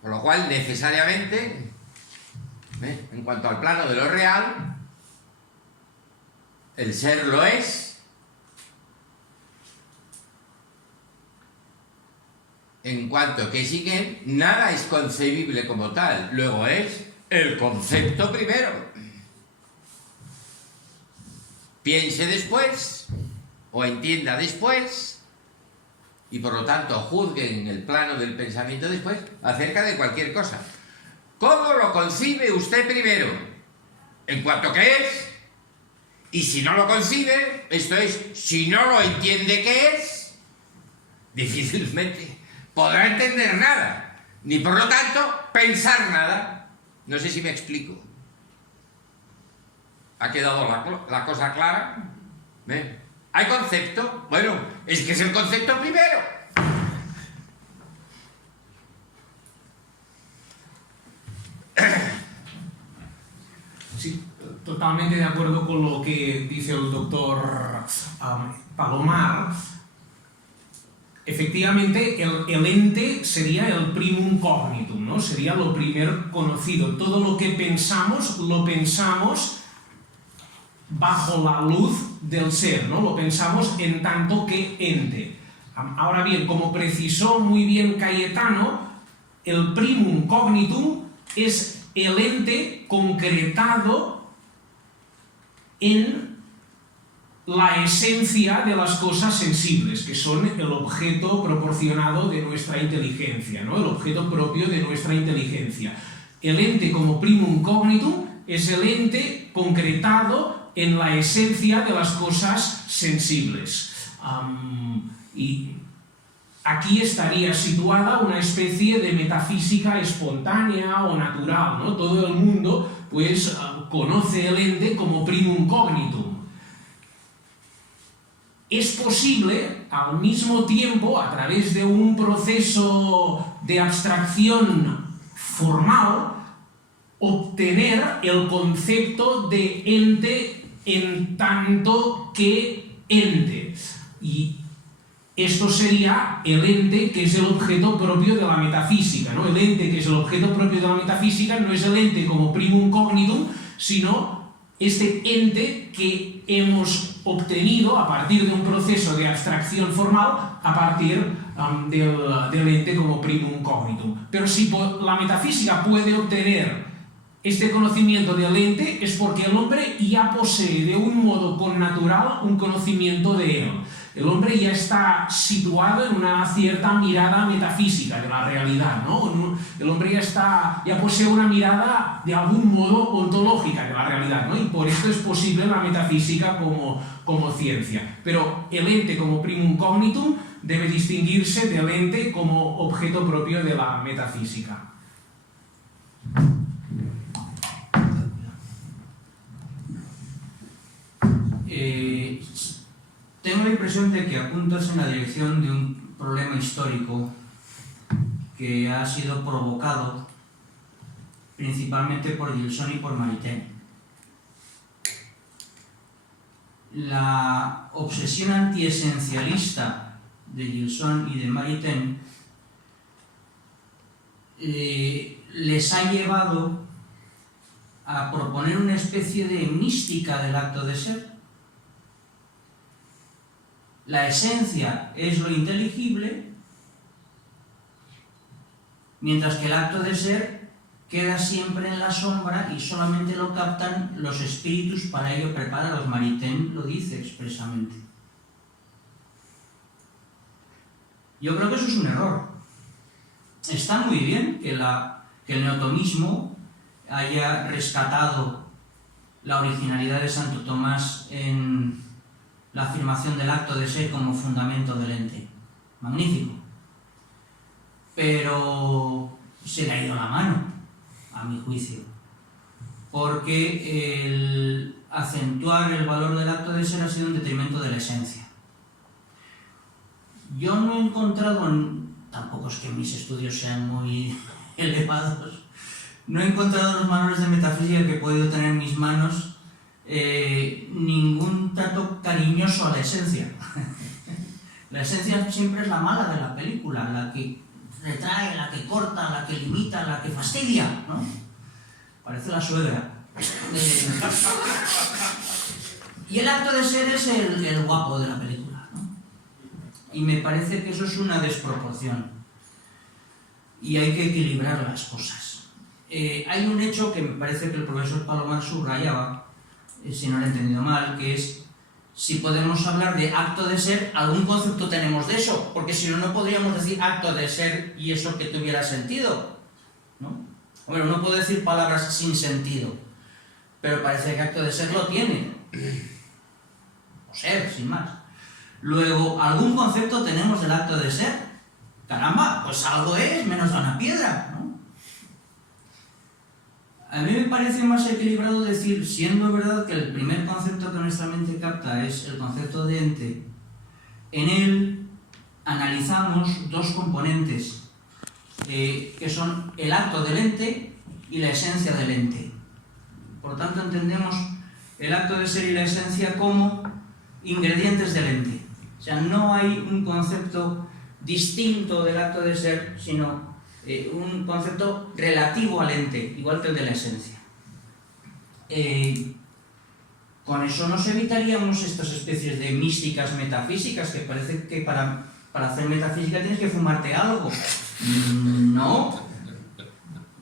Por lo cual, necesariamente, en cuanto al plano de lo real, el ser lo es. En cuanto que sin él, nada es concebible como tal. Luego es el concepto primero. Piense después. o entienda después, y por lo tanto juzgue en el plano del pensamiento después, acerca de cualquier cosa. ¿Cómo lo concibe usted primero? En cuanto que es, y si no lo concibe, esto es, si no lo entiende qué es, difícilmente podrá entender nada, ni por lo tanto pensar nada. No sé si me explico. ¿Ha quedado la cosa clara? ¿Ve? ¿Hay concepto? Bueno, es que es el concepto primero. Sí, totalmente de acuerdo con lo que dice el doctor Palomar. Efectivamente, el ente sería el primum cognitum, ¿no? Sería lo primer conocido. Todo lo que pensamos, lo pensamos bajo la luz del ser, ¿no? Lo pensamos en tanto que ente. Ahora bien, como precisó muy bien Cayetano, el primum cognitum es el ente concretado en la esencia de las cosas sensibles, que son el objeto proporcionado de nuestra inteligencia, ¿no? El objeto propio de nuestra inteligencia. El ente como primum cognitum es el ente concretado en la esencia de las cosas sensibles. Y aquí estaría situada una especie de metafísica espontánea o natural, ¿no? Todo el mundo, pues, conoce el ente como primum cognitum. Es posible, al mismo tiempo, a través de un proceso de abstracción formal, obtener el concepto de ente en tanto que ente. Y esto sería el ente que es el objeto propio de la metafísica, ¿no? El ente que es el objeto propio de la metafísica no es el ente como primum cognitum, sino este ente que hemos obtenido a partir de un proceso de abstracción formal, a partir del ente como primum cognitum. Pero si la metafísica puede obtener este conocimiento del ente, es porque el hombre ya posee de un modo connatural un conocimiento de él. El hombre ya está situado en una cierta mirada metafísica de la realidad, ¿no? El hombre ya posee una mirada de algún modo ontológica de la realidad, ¿no? Y por esto es posible la metafísica como ciencia. Pero el ente como primum cognitum debe distinguirse del ente como objeto propio de la metafísica. Tengo la impresión de que apuntas en la dirección de un problema histórico que ha sido provocado principalmente por Gilson y por Maritain. La obsesión antiesencialista de Gilson y de Maritain les ha llevado a proponer una especie de mística del acto de ser. La esencia es lo inteligible, mientras que el acto de ser queda siempre en la sombra y solamente lo captan los espíritus para ello preparados. Maritain lo dice expresamente. Yo creo que eso es un error. Está muy bien que el neotomismo haya rescatado la originalidad de Santo Tomás en la afirmación del acto de ser como fundamento del ente. Magnífico. Pero se le ha ido la mano, a mi juicio. Porque el acentuar el valor del acto de ser ha sido en detrimento de la esencia. Yo no he encontrado, tampoco es que mis estudios sean muy elevados, no he encontrado en los manuales de metafísica que he podido tener en mis manos ningún trato cariñoso a la esencia. La esencia siempre es la mala de la película, la que retrae, la que corta, la que limita, la que fastidia, ¿no? Parece la suegra. Y el acto de ser es el guapo de la película, ¿no? Y me parece que eso es una desproporción. Y hay que equilibrar las cosas. Hay un hecho que me parece que el profesor Palomar subrayaba, si no lo he entendido mal, que es si podemos hablar de acto de ser, algún concepto tenemos de eso, porque si no, no podríamos decir acto de ser y eso que tuviera sentido, ¿no? Bueno, no puedo decir palabras sin sentido, pero parece que acto de ser lo tiene. O ser, sin más. Luego, ¿algún concepto tenemos del acto de ser? Caramba, pues algo es, menos da una piedra, ¿no? A mí me parece más equilibrado decir, siendo verdad que el primer concepto que nuestra mente capta es el concepto de ente, en él analizamos dos componentes, que son el acto del ente y la esencia del ente. Por tanto, entendemos el acto de ser y la esencia como ingredientes del ente. O sea, no hay un concepto distinto del acto de ser, sino un concepto relativo al ente, igual que el de la esencia. Con eso nos evitaríamos estas especies de místicas metafísicas, que parece que para hacer metafísica tienes que fumarte algo. No,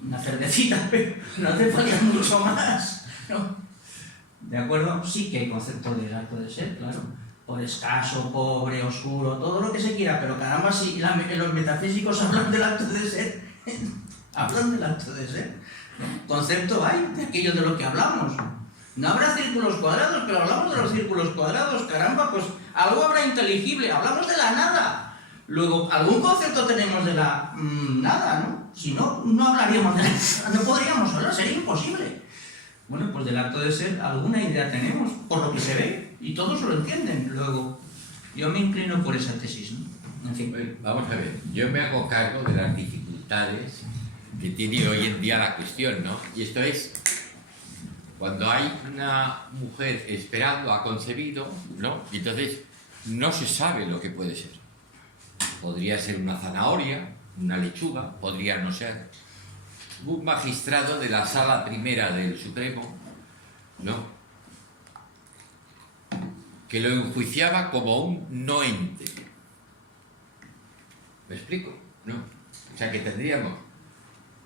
una cervecita, pero no hace falta mucho más, ¿no? ¿De acuerdo? Sí que hay concepto del acto de ser, claro. Por escaso, pobre, oscuro, todo lo que se quiera, pero caramba, si los metafísicos hablan del acto de ser, hablan del acto de ser. Concepto hay de aquello de lo que hablamos. No habrá círculos cuadrados, pero hablamos de los círculos cuadrados, caramba, pues algo habrá inteligible, hablamos de la nada. Luego, algún concepto tenemos de la nada, ¿no? Si no, no hablaríamos de la nada, no podríamos hablar, sería imposible. Bueno, pues del acto de ser alguna idea tenemos, por lo que se ve, y todos lo entienden. Luego, yo me inclino por esa tesis, ¿no? En fin. Vamos a ver, yo me hago cargo de las dificultades que tiene hoy en día la cuestión, ¿no? Y esto es, cuando hay una mujer esperando, ha concebido, ¿no? Y entonces no se sabe lo que puede ser. Podría ser una zanahoria, una lechuga, podría no ser. Un magistrado de la Sala Primera del Supremo, ¿no?, que lo enjuiciaba como un no ente. ¿Me explico? ¿No? O sea, que tendríamos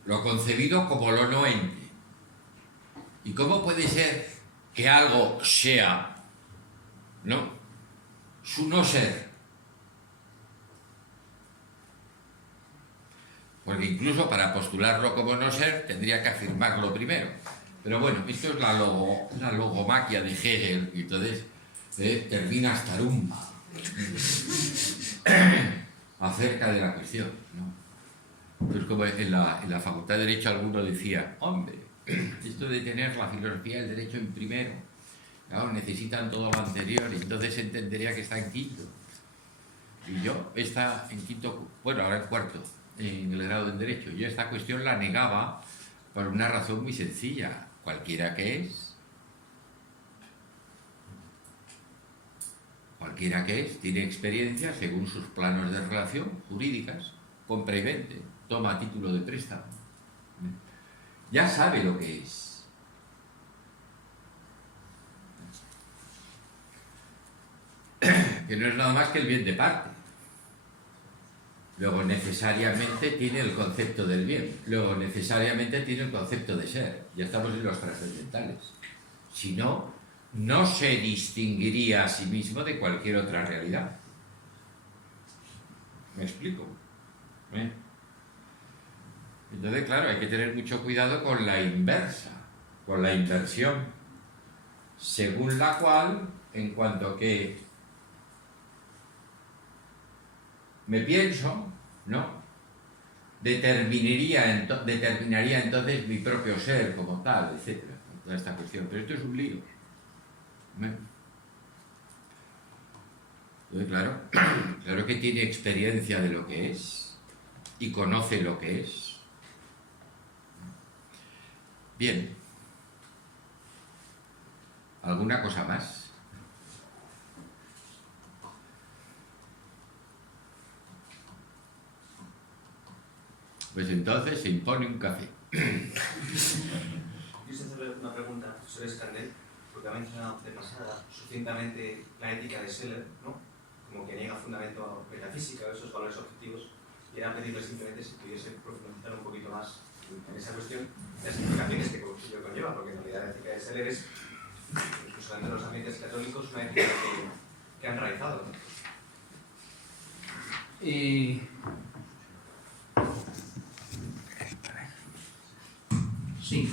lo concebido como lo no ente. ¿Y cómo puede ser que algo sea, ¿no?, su no ser? Porque incluso para postularlo como no ser tendría que afirmarlo primero. Pero bueno, esto es la logomaquia de Hegel, y entonces termina hasta rumba acerca de la cuestión, ¿no? Entonces, como en la Facultad de Derecho alguno decía, hombre, esto de tener la filosofía del derecho en primero, claro, necesitan todo lo anterior, y entonces entendería que está en quinto. Y yo, está en quinto, bueno, ahora en cuarto, en el grado en Derecho. Yo esta cuestión la negaba por una razón muy sencilla. Cualquiera que es, tiene experiencia según sus planos de relación jurídicas, compra y vende, toma título de préstamo. Ya sabe lo que es. Que no es nada más que el bien de parte. Luego necesariamente tiene el concepto del bien, luego necesariamente tiene el concepto de ser. Ya estamos en los trascendentales. Si no, no se distinguiría a sí mismo de cualquier otra realidad. ¿Me explico? Entonces, claro, hay que tener mucho cuidado con la inversa, con la inversión, según la cual, en cuanto que me pienso, ¿no?, determinaría entonces mi propio ser como tal, etcétera, toda esta cuestión. Pero esto es un lío. Entonces, claro que tiene experiencia de lo que es y conoce lo que es. Bien. ¿Alguna cosa más? Pues entonces se impone un café. Quise hacerle una pregunta a José Escandel, porque ha mencionado de pasada suficientemente la ética de Seller, ¿no?, como que niega fundamento metafísica o esos valores objetivos, y era pedirle simplemente si pudiese profundizar un poquito más en esa cuestión, las implicaciones que conlleva, porque en realidad la ética de Seller es exclusivamente los ambientes católicos, una ética que han realizado, ¿no? Sí.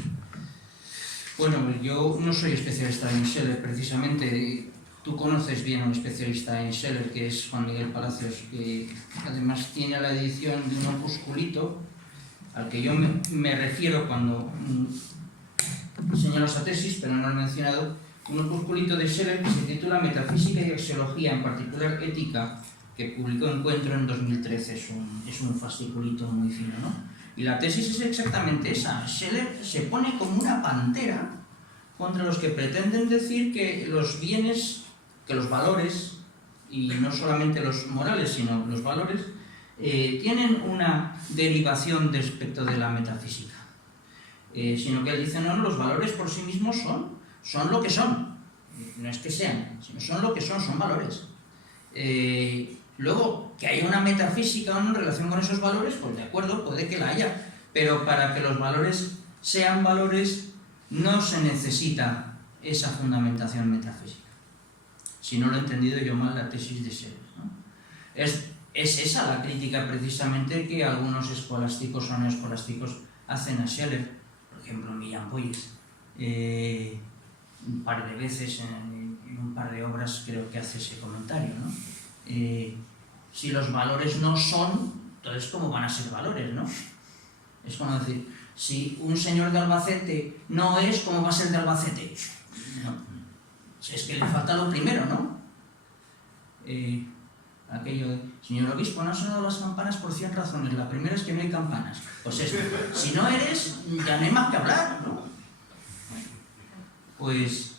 Bueno, yo no soy especialista en Scheller, precisamente. Tú conoces bien a un especialista en Scheller, que es Juan Miguel Palacios, que además tiene la edición de un opusculito al que yo me refiero cuando señalo esa tesis, pero no lo he mencionado, un opusculito de Scheller que se titula Metafísica y Axiología, en particular Ética, que publicó Encuentro en 2013. Es un fasciculito muy fino, ¿no? Y la tesis es exactamente esa. Scheller se pone como una pantera contra los que pretenden decir que los bienes, que los valores, y no solamente los morales, sino los valores, tienen una derivación respecto de la metafísica. Sino que él dice, no, los valores por sí mismos son lo que son. No es que sean, sino son lo que son valores. Luego, que haya una metafísica o no en relación con esos valores, pues de acuerdo, puede que la haya, pero para que los valores sean valores no se necesita esa fundamentación metafísica. Si no lo he entendido yo mal la tesis de Scheller, ¿no? Es esa la crítica precisamente que algunos escolásticos o neoescolásticos hacen a Scheller. Por ejemplo, Millán Boyes, un par de veces en un par de obras creo que hace ese comentario, ¿no? Si los valores no son, entonces ¿cómo van a ser valores, no? Es como decir, si un señor de Albacete no es, ¿cómo va a ser de Albacete? No. Es que le falta lo primero, ¿no? Aquello de, señor obispo, no han sonado las campanas por 100 razones. La primera es que no hay campanas. Pues eso, si no eres, ya no hay más que hablar, ¿no? Pues,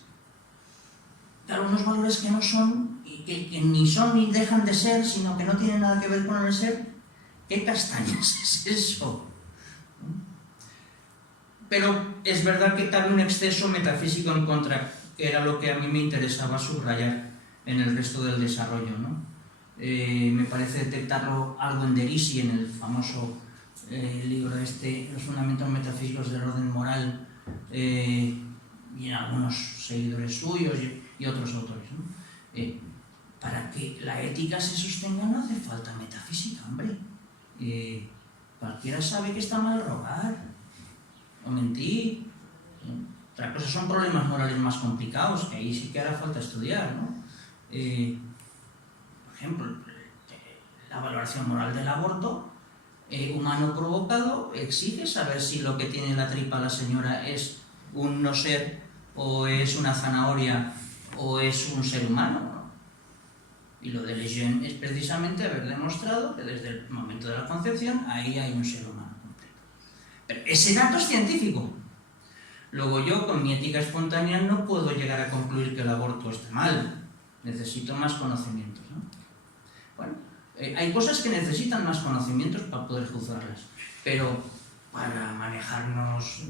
claro, unos valores que no son, y que ni son ni dejan de ser, sino que no tienen nada que ver con el ser. ¿Qué castañas es eso? Pero es verdad que cabe un exceso metafísico en contra, que era lo que a mí me interesaba subrayar en el resto del desarrollo, ¿no? Me parece detectarlo algo en Derisi, en el famoso libro Los fundamentos metafísicos del orden moral, y en algunos seguidores suyos y otros autores, ¿no? Para que la ética se sostenga no hace falta metafísica, hombre. Cualquiera sabe que está mal robar o mentir. Otra cosa son problemas morales más complicados, que ahí sí que hará falta estudiar, ¿no? Por ejemplo, la valoración moral del aborto humano provocado exige saber si lo que tiene en la tripa la señora es un no ser, o es una zanahoria, o es un ser humano, ¿no? Y lo de Lejeune es precisamente haber demostrado que desde el momento de la concepción ahí hay un ser humano completo. Pero ese dato es científico. Luego yo, con mi ética espontánea, no puedo llegar a concluir que el aborto está mal. Necesito más conocimientos, ¿no? Bueno, hay cosas que necesitan más conocimientos para poder juzgarlas, pero para manejarnos,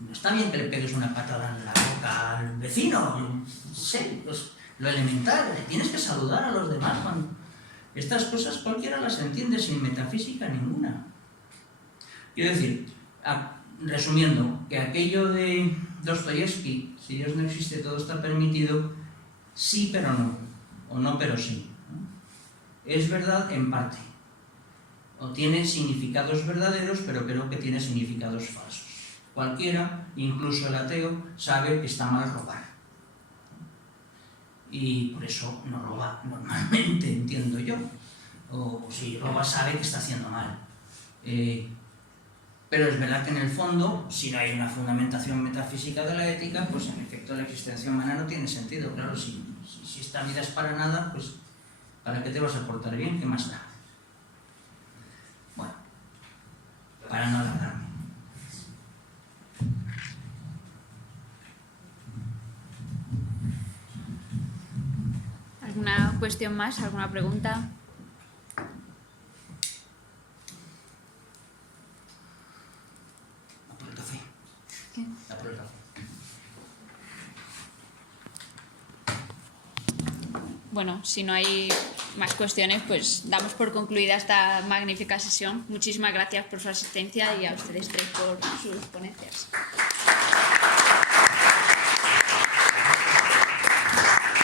no está bien que le pegues una patada en la boca al vecino, sí, pues, lo elemental, tienes que saludar a los demás. Estas cosas cualquiera las entiende sin metafísica ninguna. Quiero decir, resumiendo, que aquello de Dostoyevsky, si Dios no existe, todo está permitido, sí pero no, o no pero sí, ¿no? Es verdad en parte, o tiene significados verdaderos, pero creo que tiene significados falsos. Cualquiera, incluso el ateo, sabe que está mal robar. Y por eso no roba normalmente, entiendo yo. O si roba sabe que está haciendo mal. Pero es verdad que en el fondo, si no hay una fundamentación metafísica de la ética, pues en efecto la existencia humana no tiene sentido. Claro, si esta vida es para nada, pues ¿para qué te vas a portar bien? ¿Qué más da? Bueno, para no alargarme. ¿Alguna cuestión más? ¿Alguna pregunta? A por el café. ¿Qué? A por el café. Bueno, si no hay más cuestiones, pues damos por concluida esta magnífica sesión. Muchísimas gracias por su asistencia y a ustedes tres por sus ponencias.